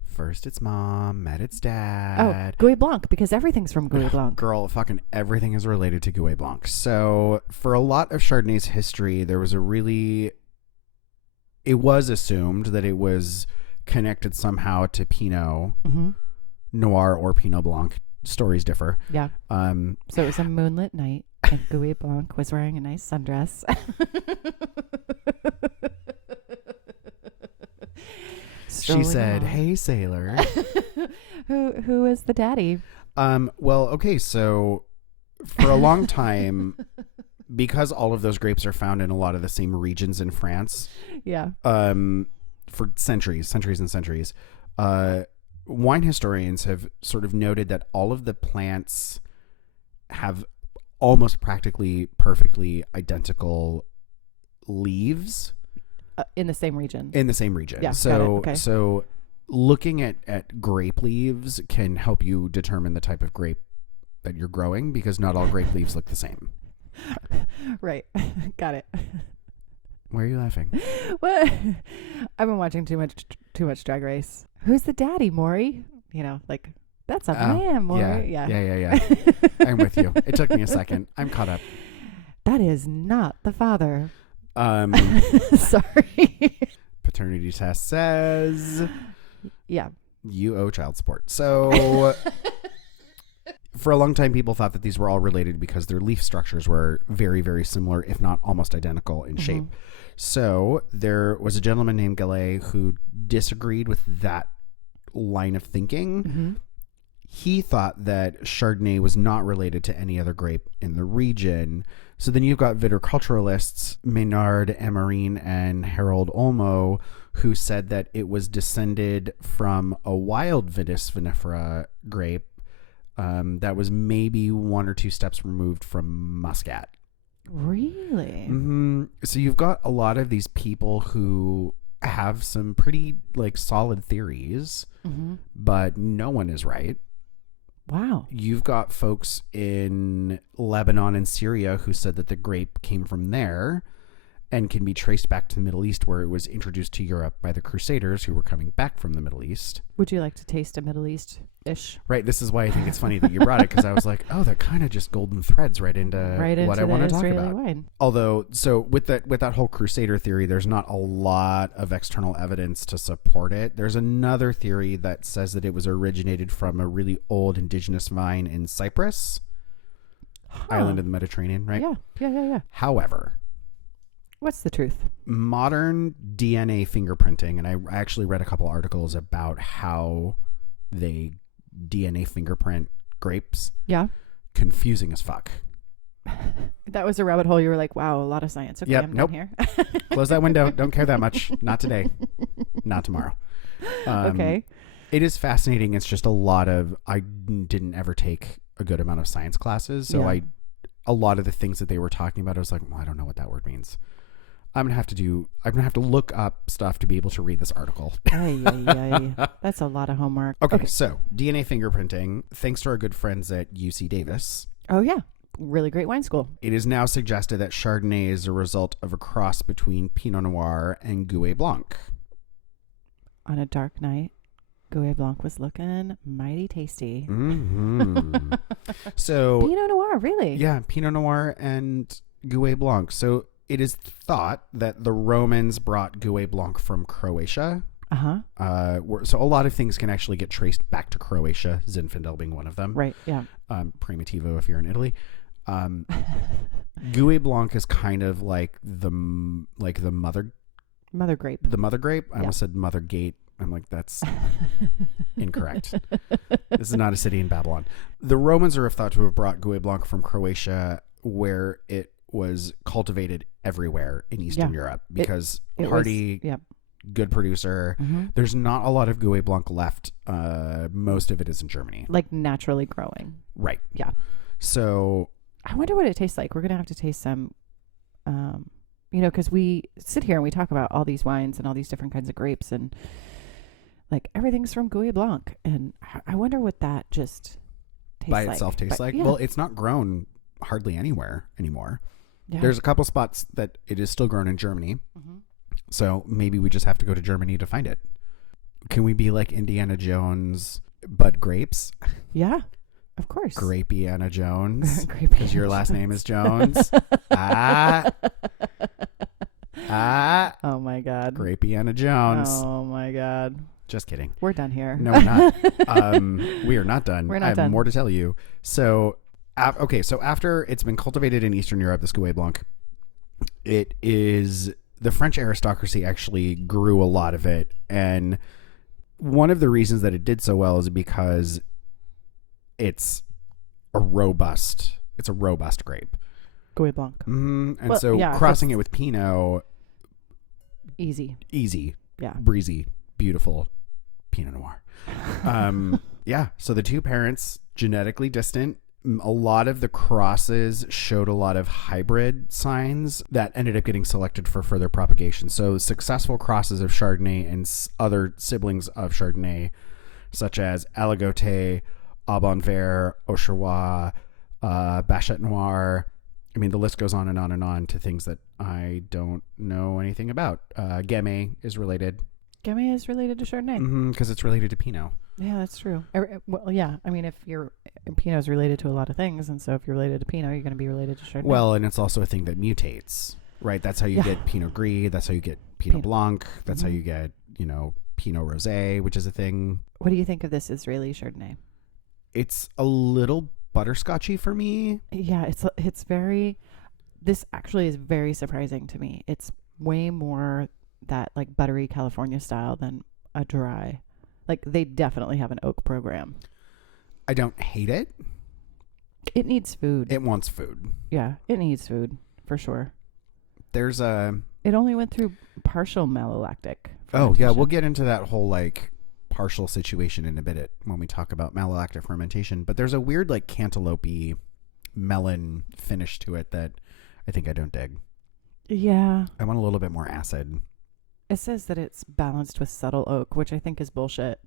First its mom, met its dad. Oh, Gouais Blanc, because everything's from Gouais Blanc. Girl, fucking everything is related to Gouais Blanc. So for a lot of Chardonnay's history, there was it was assumed that it was connected somehow to Pinot Noir or Pinot Blanc. Stories differ. Yeah. So it was a moonlit night, and Gouais Blanc was wearing a nice sundress. She said, "Hey, sailor." Who is the daddy? Well, okay, so for a long time, because all of those grapes are found in a lot of the same regions in France. Yeah. For centuries and centuries, wine historians have sort of noted that all of the plants have almost practically perfectly identical leaves. In the same region. Yeah. So looking at grape leaves can help you determine the type of grape that you're growing, because not all grape leaves look the same. Right. Got it. Why are you laughing? What? I've been watching too much Drag Race. Who's the daddy, Maury? You know, like, that's a man, Maury. Yeah. I'm with you. It took me a second. I'm caught up. That is not the father. Sorry. Paternity test says, yeah, you owe child support. So for a long time, people thought that these were all related because their leaf structures were very, very similar, if not almost identical in shape. So there was a gentleman named Gallet who disagreed with that line of thinking. He thought that Chardonnay was not related to any other grape in the region. So then you've got viticulturalists Maynard Emerin and Harold Olmo, who said that it was descended from a wild Vitis vinifera grape that was maybe 1 or 2 steps removed from Muscat. Really? So you've got a lot of these people who have some pretty solid theories, but no one is right. Wow. You've got folks in Lebanon and Syria who said that the grape came from there and can be traced back to the Middle East, where it was introduced to Europe by the Crusaders who were coming back from the Middle East. Would you like to taste a Middle East-ish? Right. This is why I think it's funny that you brought it, because I was like, oh, that kind of just golden threads right into what I want to talk about. Wine. Although, so with that whole Crusader theory, there's not a lot of external evidence to support it. There's another theory that says that it was originated from a really old indigenous vine in Cyprus, island of the Mediterranean, right? Yeah. However, what's the truth? Modern DNA fingerprinting, and I actually read a couple articles about how they DNA fingerprint grapes. Yeah. Confusing as fuck. That was a rabbit hole. You were like, wow, a lot of science. Okay, yep, I'm nope. done here. Close that window. Don't care that much. Not today. Not tomorrow. Okay. It is fascinating. It's just a lot of, I didn't ever take a good amount of science classes. So a lot of the things that they were talking about, I was like, well, I don't know what that word means. I'm going to have to look up stuff to be able to read this article. That's a lot of homework. Okay, so DNA fingerprinting, thanks to our good friends at UC Davis. Oh, yeah. Really great wine school. It is now suggested that Chardonnay is a result of a cross between Pinot Noir and Gouais Blanc. On a dark night, Gouais Blanc was looking mighty tasty. Mm-hmm. So Pinot Noir, really? yeah, Pinot Noir and Gouais Blanc. So it is thought that the Romans brought Gouais Blanc from Croatia. So a lot of things can actually get traced back to Croatia, Zinfandel being one of them. Right, yeah. Primitivo if you're in Italy. Gouais Blanc is kind of like the mother grape. The mother grape. I almost said mother gate. I'm like, that's incorrect. This is not a city in Babylon. The Romans are thought to have brought Gouais Blanc from Croatia, where it was cultivated everywhere in Eastern Europe because hardy, good producer. Mm-hmm. There's not a lot of Gouais Blanc left. Most of it is in Germany. Like naturally growing. Right. Yeah. So I wonder what it tastes like. We're going to have to taste some, because we sit here and we talk about all these wines and all these different kinds of grapes and like everything's from Gouais Blanc. And I wonder what that just tastes by like. itself tastes like. Yeah. Well, it's not grown hardly anywhere anymore. Yeah. There's a couple spots that it is still grown in Germany. Mm-hmm. So maybe we just have to go to Germany to find it. Can we be like Indiana Jones, but grapes? Yeah, of course. Grapiana Jones. Because your last name is Jones. Oh my God. Grapiana Jones. Oh my God. Just kidding. We're done here. No, we're not. We are not done. We're not I have done. more to tell you. So, so after it's been cultivated in Eastern Europe, this Gouais Blanc, it is... The French aristocracy actually grew a lot of it. And one of the reasons that it did so well is because it's a robust grape. Gouais Blanc. Mm-hmm. And well, crossing it with Pinot. Easy. Yeah. Breezy. Beautiful Pinot Noir. So the two parents, genetically distant. A lot of the crosses showed a lot of hybrid signs that ended up getting selected for further propagation. So successful crosses of Chardonnay and other siblings of Chardonnay, such as Aligoté, Aubenvert, Auxerrois, Bachet Noir. I mean, the list goes on and on and on to things that I don't know anything about. Gamay is related. Gamay is related to Chardonnay. Because it's related to Pinot. Yeah, that's true. Well, yeah. I mean, if Pinot is related to a lot of things, and so if you're related to Pinot, you're going to be related to Chardonnay. Well, and it's also a thing that mutates, right? That's how you get Pinot Gris. That's how you get Pinot Blanc. That's how you get, Pinot Rosé, which is a thing. What do you think of this Israeli Chardonnay? It's a little butterscotchy for me. Yeah, it's very. This actually is very surprising to me. It's way more that like buttery California style than a dry. Like they definitely have an oak program. I don't hate it. It needs food. It wants food. Yeah, it needs food for sure. There's a. It only went through partial malolactic. Oh yeah, we'll get into that whole like partial situation in a bit when we talk about malolactic fermentation. But there's a weird like cantaloupe-y melon finish to it that I think I don't dig. Yeah. I want a little bit more acid. It says that it's balanced with subtle oak, which I think is bullshit.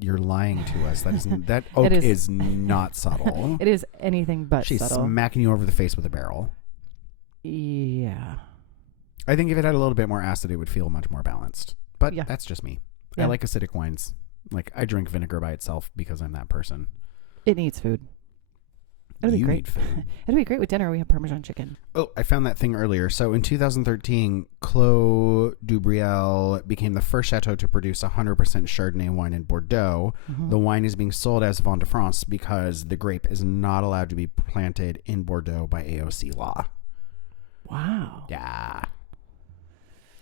You're lying to us. That oak is not subtle. It is anything but She's subtle. smacking you over the face with a barrel. Yeah. I think if it had a little bit more acid, it would feel much more balanced. But that's just me. Yeah. I like acidic wines. Like I drink vinegar by itself because I'm that person. It needs food. It'll be great. It'll be great with dinner. We have Parmesan chicken. Oh, I found that thing earlier. So in 2013, Clos du Briel became the first chateau to produce 100% Chardonnay wine in Bordeaux. Mm-hmm. The wine is being sold as Vin de France because the grape is not allowed to be planted in Bordeaux by AOC law. Wow. Yeah.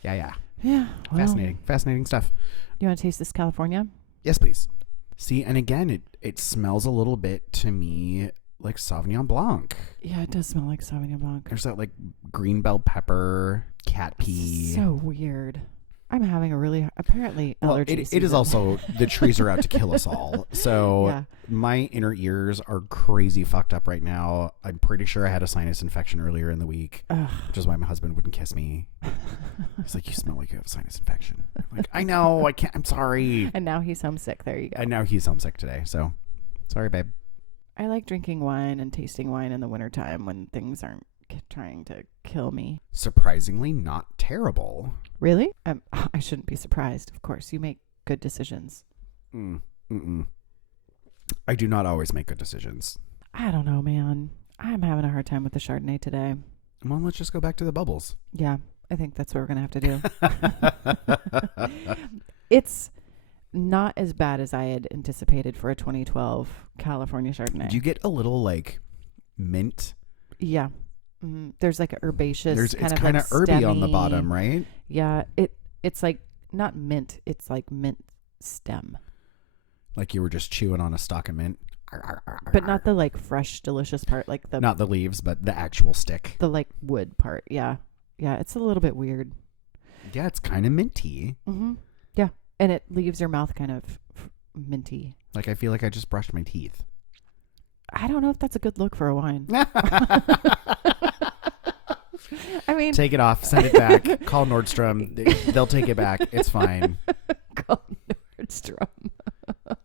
Yeah. Well, Fascinating stuff. You want to taste this California? Yes, please. See, and again, it smells a little bit to me like Sauvignon Blanc. Yeah, it does smell like Sauvignon Blanc. There's that like green bell pepper, cat pee. So weird. I'm having a really apparently allergy. It is also the trees are out to kill us all. So my inner ears are crazy fucked up right now. I'm pretty sure I had a sinus infection earlier in the week, which is why my husband wouldn't kiss me. He's like, "You smell like you have a sinus infection." I'm like, "I know, I can't. I'm sorry." And now he's homesick. There you go. And now he's homesick today. So sorry, babe. I like drinking wine and tasting wine in the wintertime when things aren't trying to kill me. Surprisingly not terrible. Really? I shouldn't be surprised. Of course, you make good decisions. Mm-mm. I do not always make good decisions. I don't know, man. I'm having a hard time with the Chardonnay today. Well, let's just go back to the bubbles. Yeah, I think that's what we're going to have to do. It's not as bad as I had anticipated for a 2012 California Chardonnay. Do you get a little like mint? Yeah. There's like a herbaceous It's kind of kind like of herby on the stemmy- bottom, right? Yeah, it's like not mint. It's like mint stem, Like you were just chewing on a stalk of mint. but not the like fresh, delicious part. Like the Not the leaves, but the actual stick. the like wood part. Yeah, yeah. It's a little bit weird. Yeah, it's kind of minty. Yeah, and it leaves your mouth kind of minty. Like I feel like I just brushed my teeth. I don't know if that's a good look for a wine. I mean, Take it off, send it back, call Nordstrom. They'll take it back. It's fine. call Nordstrom.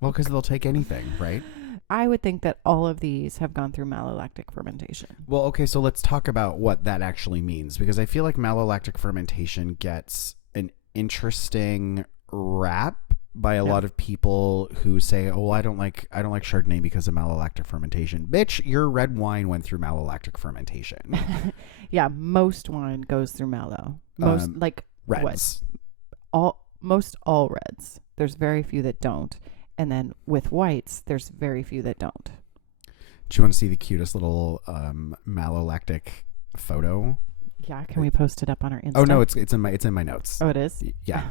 Well, because they'll take anything, right? I would think that all of these have gone through malolactic fermentation. Well, okay, so let's talk about what that actually means, because I feel like malolactic fermentation gets an interesting rap by a lot of people who say, "Oh, I don't like Chardonnay because of malolactic fermentation." Bitch, your red wine went through malolactic fermentation. Yeah, most wine goes through malo. Most like Reds. most all reds. There's very few that don't. And then with whites, there's very few that don't. Do you want to see the cutest little malolactic photo? Yeah, can we post it up on our Insta? Oh no, it's in my notes. Oh, it is? Yeah.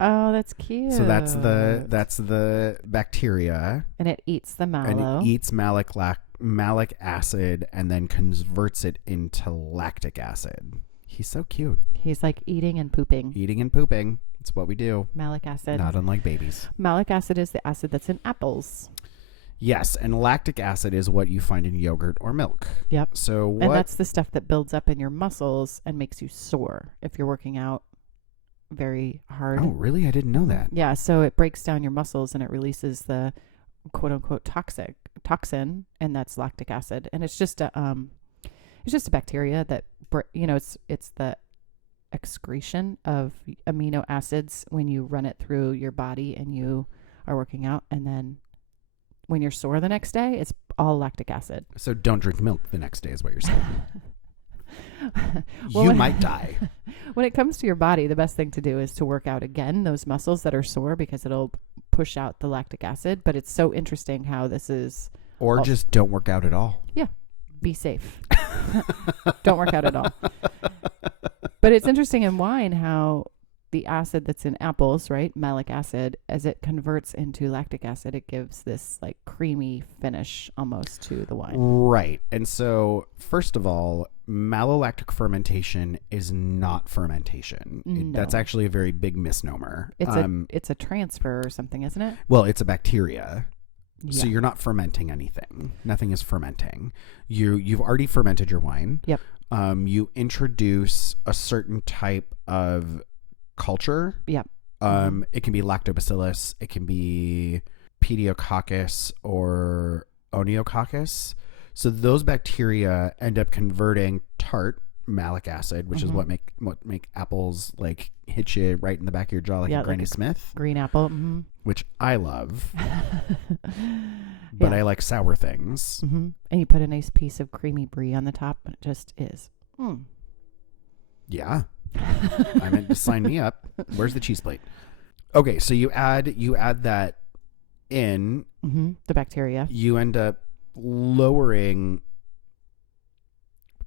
Oh, that's cute. So that's the bacteria, and it eats the and malo. it eats malic acid and then converts it into lactic acid. He's so cute. He's like eating and pooping. Eating and pooping. It's what we do. Malic acid. Not unlike babies. Malic acid is the acid that's in apples. Yes, and lactic acid is what you find in yogurt or milk. Yep. So what? And that's the stuff that builds up in your muscles and makes you sore if you're working out very hard. Oh, really? I didn't know that. Yeah, so it breaks down your muscles and it releases the quote unquote toxin, and that's lactic acid. And it's just a bacteria that it's the excretion of amino acids when you run it through your body and you are working out, and then when you're sore the next day, it's all lactic acid. So don't drink milk the next day is what you're saying. Well, you might die. When it comes to your body, the best thing to do is to work out again those muscles that are sore, because it'll push out the lactic acid. But it's so interesting how this is. Or just don't work out at all. Yeah. Be safe. Don't work out at all. But it's interesting in wine how the acid that's in apples, right, malic acid, as it converts into lactic acid, it gives this like creamy finish almost to the wine. Right. And so, first of all, malolactic fermentation is not fermentation. No. That's actually a very big misnomer. It's a transfer or something, isn't it? Well, it's a bacteria. Yeah. So you're not fermenting anything. Nothing is fermenting. You've already fermented your wine. Yep. You introduce a certain type of culture. Yep. It can be lactobacillus. It can be pediococcus or oniococcus. So those bacteria end up converting tart malic acid, which is what make apples like hit you right in the back of your jaw like a Granny Smith. Green apple. Which I love. But I like sour things. And you put a nice piece of creamy brie on the top, and it just is. Yeah. I meant to sign me up. Where's the cheese plate? Okay, so you add that in. The bacteria. You end up lowering.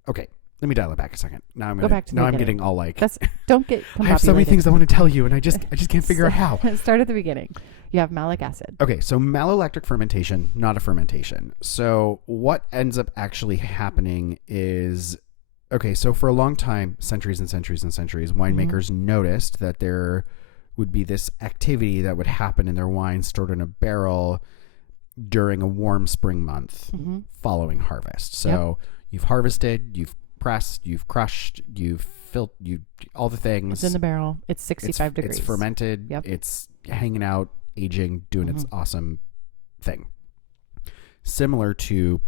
Okay, let me dial it back a second. Now I'm getting all like. Don't get. I have so many things I want to tell you, and I just can't figure out how. Start at the beginning. You have malic acid. Okay, so malolactic fermentation, not a fermentation. So what ends up actually happening is, okay, so for a long time, centuries and centuries and centuries, winemakers noticed that there would be this activity that would happen in their wine stored in a barrel during a warm spring month following harvest. So you've harvested, you've pressed, you've crushed, you've filled, all the things. It's in the barrel. It's 65 degrees. It's fermented. Yep. It's hanging out, aging, doing its awesome thing. Similar to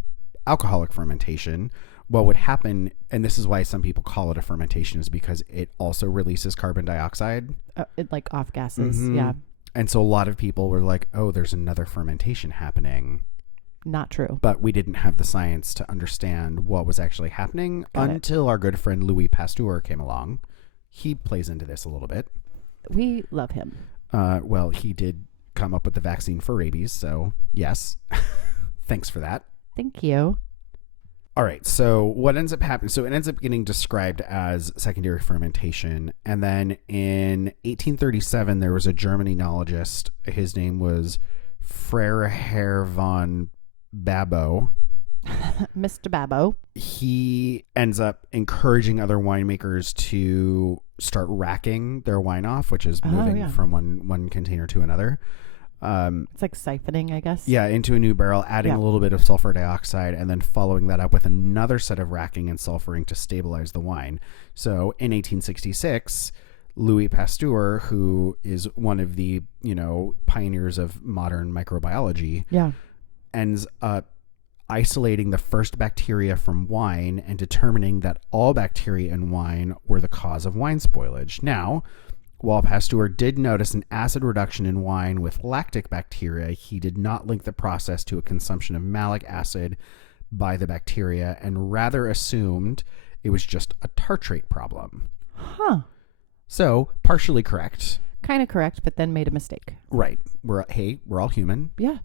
alcoholic fermentation, what would happen, and this is why some people call it a fermentation, is because it also releases carbon dioxide. It like off gases. Yeah. And so a lot of people were like, oh, there's another fermentation happening. Not true. But we didn't have the science to understand what was actually happening until our good friend Louis Pasteur came along. He plays into this a little bit. We love him. Well, he did come up with the vaccine for rabies, so yes. Thanks for that. Thank you. All right, so what ends up happening? So it ends up getting described as secondary fermentation. And then in 1837, there was a German enologist. His name was Freiherr von Babbo. Mr. Babbo. He ends up encouraging other winemakers to start racking their wine off, which is moving from one container to another. It's like siphoning, I guess. Yeah, into a new barrel, adding a little bit of sulfur dioxide, and then following that up with another set of racking and sulfuring to stabilize the wine. So in 1866, Louis Pasteur, who is one of the, pioneers of modern microbiology, ends up isolating the first bacteria from wine and determining that all bacteria in wine were the cause of wine spoilage. Now, while Pasteur did notice an acid reduction in wine with lactic bacteria, he did not link the process to a consumption of malic acid by the bacteria and rather assumed it was just a tartrate problem. Huh. So, partially correct. Kind of correct, but then made a mistake. Right. We're all human. Yeah.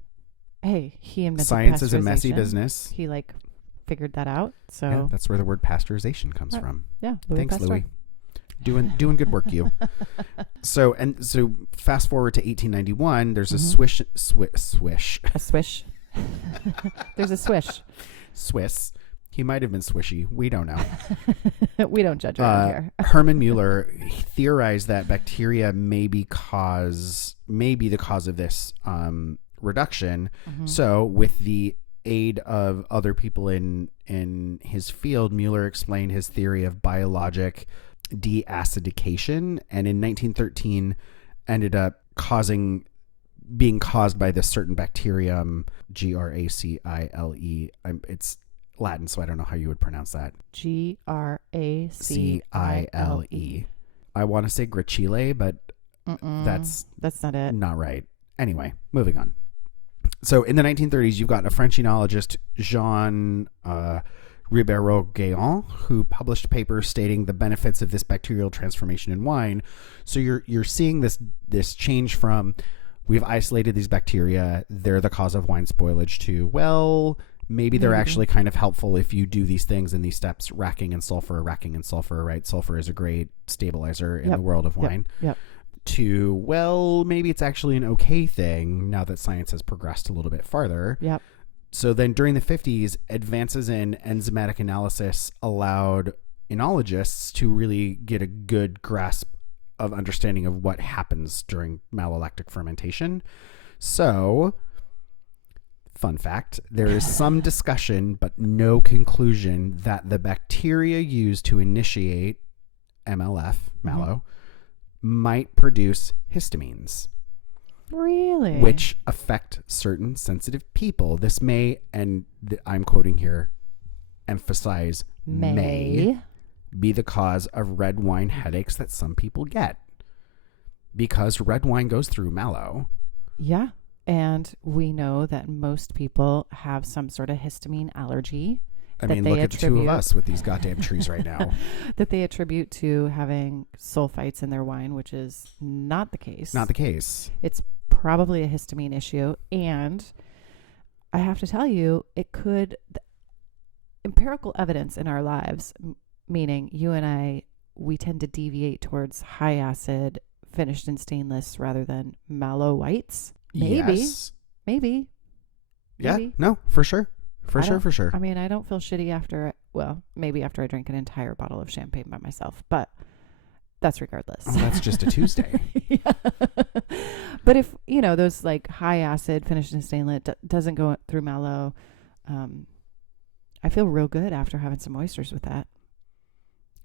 Hey, he invented Science is a messy business. He figured that out. So yeah, that's where the word pasteurization comes from. Yeah. Thanks, Pasteur. Louis. Doing good work, you. So fast forward to 1891. There's a swish. A swish. There's a swish. Swiss. He might have been swishy. We don't know. We don't judge around here. Herman Mueller theorized that bacteria may be the cause of this reduction. So with the aid of other people in his field, Mueller explained his theory of biologic deacidification, and in 1913 ended up being caused by this certain bacterium, Gracile. It's Latin, so I don't know how you would pronounce that. Gracile. I want to say Gracile, but that's not it. Not right. Anyway, moving on. So in the 1930s, you've got a French enologist, Jean Ribeiro-Guéant, who published papers stating the benefits of this bacterial transformation in wine. So you're seeing this change from we've isolated these bacteria, they're the cause of wine spoilage, to, well, maybe they're actually kind of helpful if you do these things in these steps, racking and sulfur, right? Sulfur is a great stabilizer in the world of wine. Yep. To, well, maybe it's actually an okay thing now that science has progressed a little bit farther. Yep. So then during the 50s, advances in enzymatic analysis allowed enologists to really get a good grasp of understanding of what happens during malolactic fermentation. So, fun fact, there is some discussion but no conclusion that the bacteria used to initiate MLF, mallow, might produce histamines. Really? Which affect certain sensitive people. This may, and I'm quoting here, emphasize may be the cause of red wine headaches that some people get. Because red wine goes through mallow. Yeah. And we know that most people have some sort of histamine allergy. I mean, look at the two of us with these goddamn trees right now. That they attribute to having sulfites in their wine, which is not the case. Not the case. It's probably a histamine issue. And I have to tell you, empirical evidence in our lives, meaning you and I, we tend to deviate towards high acid, finished in stainless rather than mallow whites. Maybe. Yes. Maybe. Yeah. No, for sure. For sure. I mean, I don't feel shitty maybe after I drink an entire bottle of champagne by myself, but that's regardless. Oh, that's just a Tuesday. Yeah. But if, those like high acid finished in stainless doesn't go through mallow, I feel real good after having some oysters with that.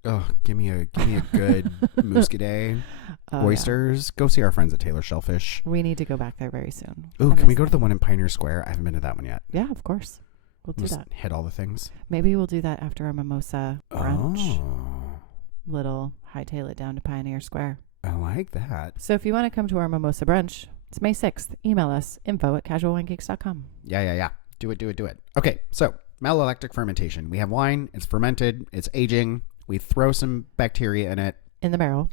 Oh, give me a good muscadet. Oysters. Yeah. Go see our friends at Taylor Shellfish. We need to go back there very soon. Ooh, can we go to the one in Pioneer Square? I haven't been to that one yet. Yeah, of course. We'll do that. Hit all the things. Maybe we'll do that after our mimosa brunch. Oh. Hightail it down to Pioneer Square. I like that. So if you want to come to our mimosa brunch, It's May 6th. Email us, info@casualwinegeeks.com. Yeah. Do it. Okay, so malolactic fermentation. We have wine. It's fermented. It's aging. We throw some bacteria in it In the barrel.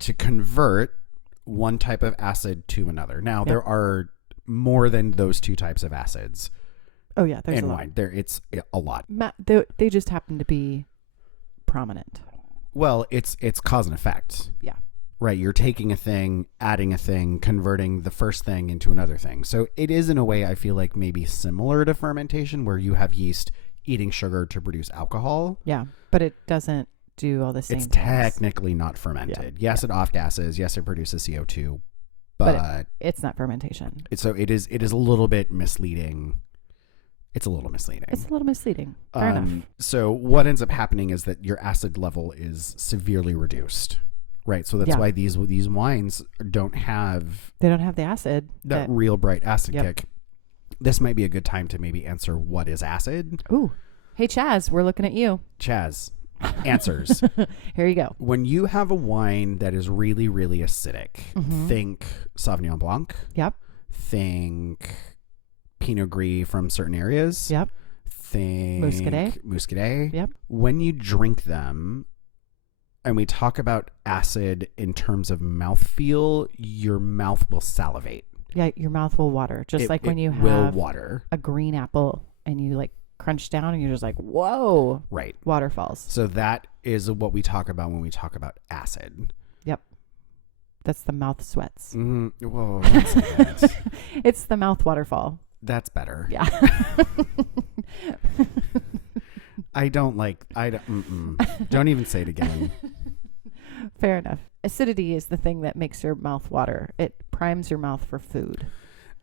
to convert one type of acid to another. Now, Yep. there are more than those two types of acids Oh, yeah. There's in a lot. wine. It's a lot. They just happen to be prominent. Well, it's cause and effect. Yeah. Right, you're taking a thing, adding a thing, converting the first thing into another thing. So it is, in a way, I feel like maybe similar to fermentation, where you have yeast eating sugar to produce alcohol. Yeah. But it doesn't do all the same It's things. technically not fermented. Yes, it off gases. Yes, it produces CO2, but it's not fermentation. so it is a little bit misleading. It's a little misleading. It's a little misleading. Fair enough. So what ends up happening is that your acid level is severely reduced. Right, so that's why these wines don't have They don't have the acid. that real bright acid Yep. kick. This might be a good time to maybe answer what is acid. Ooh. Hey, Chaz, we're looking at you. Chaz, answers. Here you go. When you have a wine that is really, really acidic, think Sauvignon Blanc. Yep. Think Pinot Gris from certain areas. Yep. Think Muscadet. Yep. When you drink them, and we talk about acid in terms of mouthfeel, your mouth will salivate. Yeah, your mouth will water. Just like when you will have water. a green apple and you like crunch down and you're just like, whoa. Right. Waterfalls. So that is what we talk about when we talk about acid. Yep. That's the mouth sweats. Whoa. Don't say that. It's the mouth waterfall. That's better. Yeah. Don't even say it again. Fair enough. Acidity is the thing that makes your mouth water. It primes your mouth for food.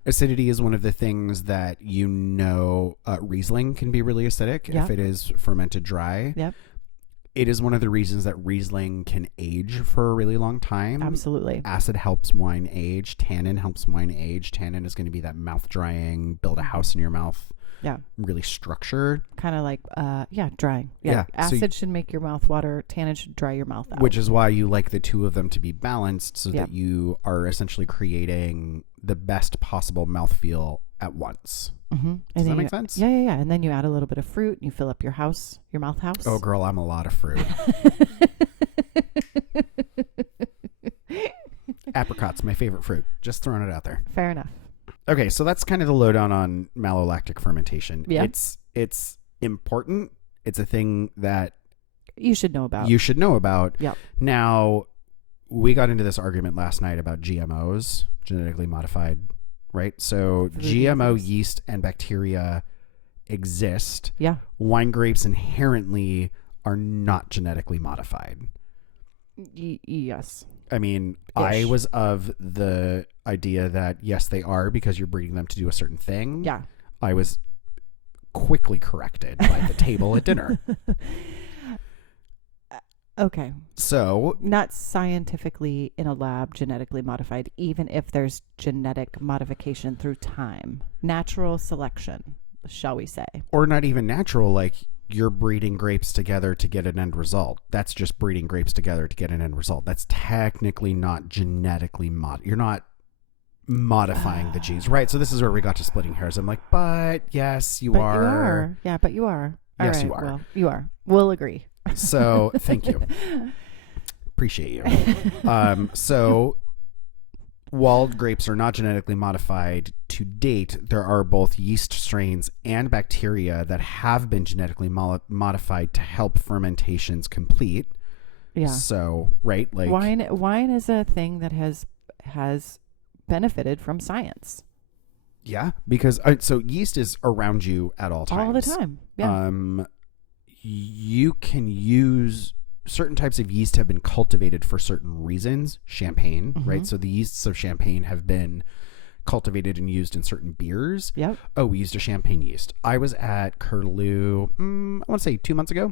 Acidity is one of the things that Riesling can be really acidic if it is fermented dry. Yep. It is one of the reasons that Riesling can age for a really long time. Absolutely. Acid helps wine age. Tannin helps wine age. Tannin is going to be that mouth drying, build a house in your mouth. Yeah. Really structured. Kind of like, drying. Yeah. Acid should make your mouth water. Tannin should dry your mouth out. Which is why you like the two of them to be balanced so that you are essentially creating the best possible mouthfeel at once. Mm-hmm. Does that make sense? Yeah. And then you add a little bit of fruit and you fill up your house, your mouth house. Oh, girl, I'm a lot of fruit. Apricot's my favorite fruit. Just throwing it out there. Fair enough. Okay, so that's kind of the lowdown on malolactic fermentation. Yeah. It's important. It's a thing that you should know about. Yep. Now, we got into this argument last night about GMOs, genetically modified, right? So GMO yeast and bacteria exist. Yeah. Wine grapes inherently are not genetically modified. Yes. I mean, I was of the idea that, yes, they are because you're breeding them to do a certain thing. Yeah. I was quickly corrected by the table at dinner. Okay. So, not scientifically in a lab genetically modified, even if there's genetic modification through time. Natural selection, shall we say. Or not even natural, like you're breeding grapes together to get an end result. That's just breeding grapes together to get an end result. That's technically not genetically you're not modifying the genes, right? So this is where we got to splitting hairs. I'm like, but yes, you are. Yeah, but you are. Yes, right, you are. Well, you are. We'll agree. So thank you. Appreciate you. So while grapes are not genetically modified to date, there are both yeast strains and bacteria that have been genetically modified to help fermentations complete. Yeah. So, right, like wine is a thing that has benefited from science. Yeah, because so yeast is around you at all times. All the time. Yeah. You can use certain types of yeast have been cultivated for certain reasons. Champagne, right? So the yeasts of champagne have been cultivated and used in certain beers. Yep. Oh, we used a champagne yeast. I was at Curlew, I want to say 2 months ago.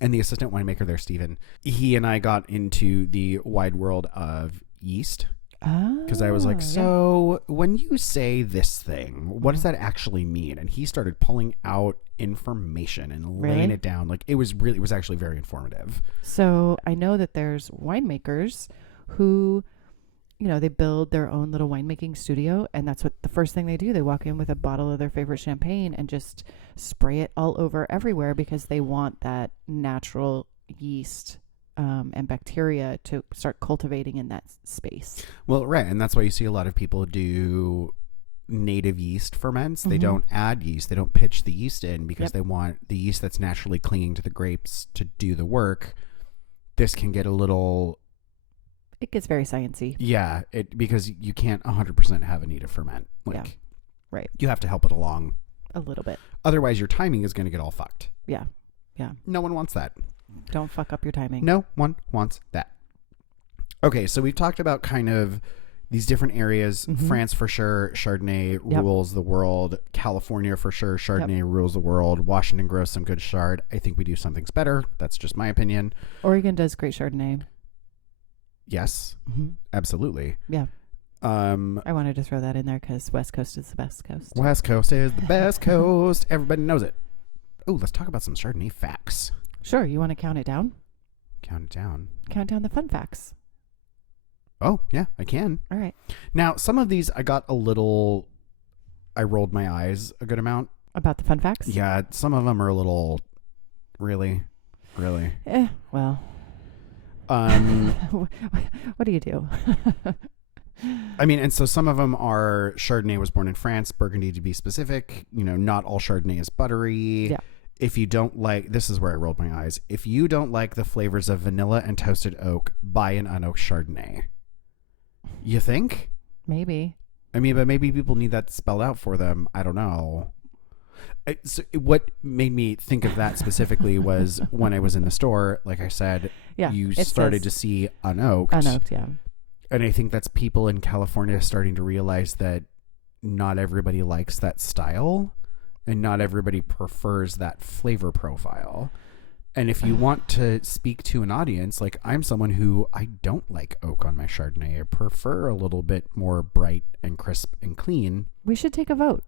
And the assistant winemaker there, Stephen, he and I got into the wide world of yeast. Because I was like, so when you say this thing, what does that actually mean? And he started pulling out information and laying it down. Like it was actually very informative. So I know that there's winemakers who they build their own little winemaking studio, and that's what the first thing they do. They walk in with a bottle of their favorite champagne and just spray it all over everywhere because they want that natural yeast and bacteria to start cultivating in that space. Well, right. And that's why you see a lot of people do native yeast ferments. They don't add yeast. They don't pitch the yeast in because they want the yeast that's naturally clinging to the grapes to do the work. This can get a little... It gets very sciencey. Yeah, because you can't 100% have a native ferment. Right. You have to help it along. A little bit. Otherwise, your timing is going to get all fucked. Yeah. No one wants that. Don't fuck up your timing. No one wants that. Okay, so we've talked about kind of these different areas. France for sure, Chardonnay rules the world. California for sure, Chardonnay rules the world. Washington grows some good Chard. I think we do some things better. That's just my opinion. Oregon does great Chardonnay. Yes, absolutely. Yeah. I wanted to throw that in there because West Coast is the best coast. West Coast is the best coast. Everybody knows it. Oh, let's talk about some Chardonnay facts. Sure. You want to count it down? Count it down. Count down the fun facts. Oh, yeah, I can. All right. Now, some of these I rolled my eyes a good amount. About the fun facts? Yeah, some of them are a little, really. Well. What do you do? I mean, and so some of them are Chardonnay was born in France, Burgundy to be specific. Not all Chardonnay is buttery. Yeah. If you don't like, this is where I rolled my eyes. If you don't like the flavors of vanilla and toasted oak, buy an unoaked Chardonnay. You think? Maybe. I mean, but maybe people need that spelled out for them. I don't know. So what made me think of that specifically was when I was in the store, like I said, you started to see unoaked. Unoaked, yeah. And I think that's people in California starting to realize that not everybody likes that style and not everybody prefers that flavor profile. And if you want to speak to an audience, like I'm someone who I don't like oak on my Chardonnay. I prefer a little bit more bright and crisp and clean. We should take a vote.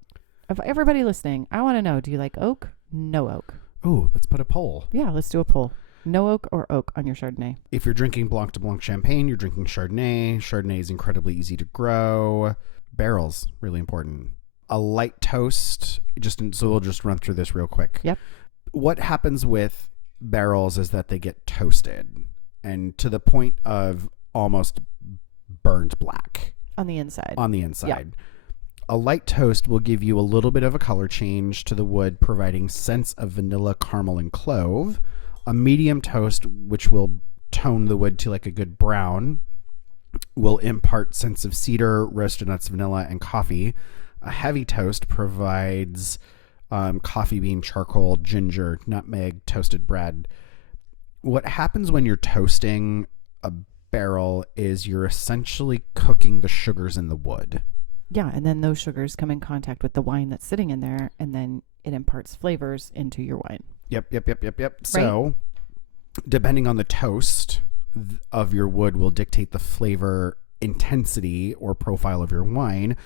Of everybody listening, I want to know, do you like oak? No oak. Oh, let's put a poll. Yeah, let's do a poll. No oak or oak on your Chardonnay? If you're drinking Blanc de Blanc champagne, you're drinking Chardonnay. Chardonnay is incredibly easy to grow. Barrels, really important. A light toast, so we'll just run through this real quick. Yep. What happens with barrels is that they get toasted and to the point of almost burned black. On the inside. Yep. A light toast will give you a little bit of a color change to the wood, providing scents of vanilla, caramel, and clove. A medium toast, which will tone the wood to like a good brown, will impart scents of cedar, roasted nuts, vanilla, and coffee. A heavy toast provides coffee bean, charcoal, ginger, nutmeg, toasted bread. What happens when you're toasting a barrel is you're essentially cooking the sugars in the wood. Yeah, and then those sugars come in contact with the wine that's sitting in there, and then it imparts flavors into your wine. Yep. Right? So, depending on the toast of your wood will dictate the flavor intensity or profile of your wine.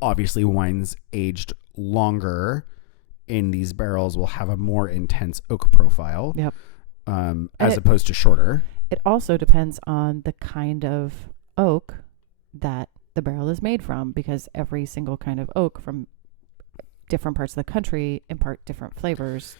Obviously, wines aged longer in these barrels will have a more intense oak profile. Yep. As opposed to shorter. It also depends on the kind of oak that the barrel is made from, because every single kind of oak from different parts of the country impart different flavors.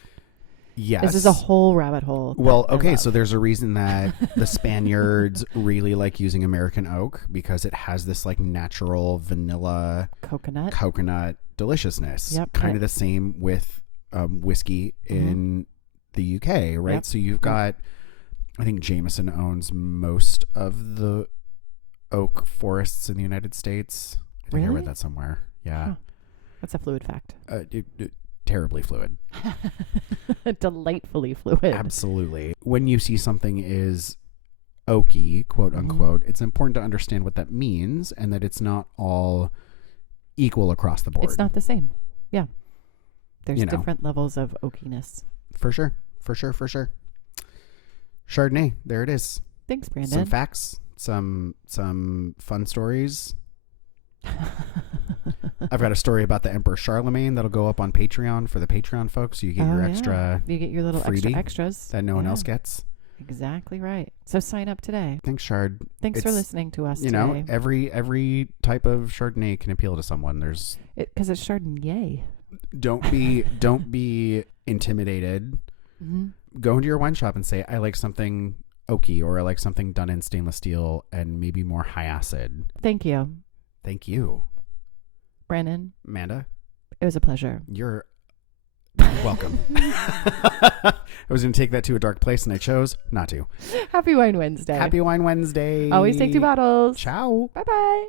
Yes. This is a whole rabbit hole. Well, okay, so there's a reason that the Spaniards really like using American oak, because it has this like natural vanilla coconut deliciousness. Yep. Kind of the same with whiskey in the UK, right? Yep. So you've got, I think Jameson owns most of the oak forests in the United States. I think I read that somewhere. Yeah. Huh. That's a fluid fact. Terribly fluid. Delightfully fluid. Absolutely. When you see something is oaky, quote unquote, it's important to understand what that means and that it's not all equal across the board. It's not the same. Yeah. There's different levels of oakiness. For sure. Chardonnay, there it is. Thanks, Brandon. Some facts, some fun stories. I've got a story about the Emperor Charlemagne that'll go up on Patreon for the Patreon folks. So you get your extra. You get your little freebie extras that no one else gets. Exactly right. So sign up today. Thanks, Chard. Thanks for It's, listening to us You today. know, every type of Chardonnay can appeal to someone. There's Because it's Chardonnay. don't be intimidated. Mm-hmm. Go into your wine shop and say, I like something oaky, or I like something done in stainless steel and maybe more high acid. Thank you, Thank you, Brandon. Amanda. It was a pleasure. You're welcome. I was going to take that to a dark place, and I chose not to. Happy Wine Wednesday. Happy Wine Wednesday. Always take 2 bottles. Ciao. Bye-bye.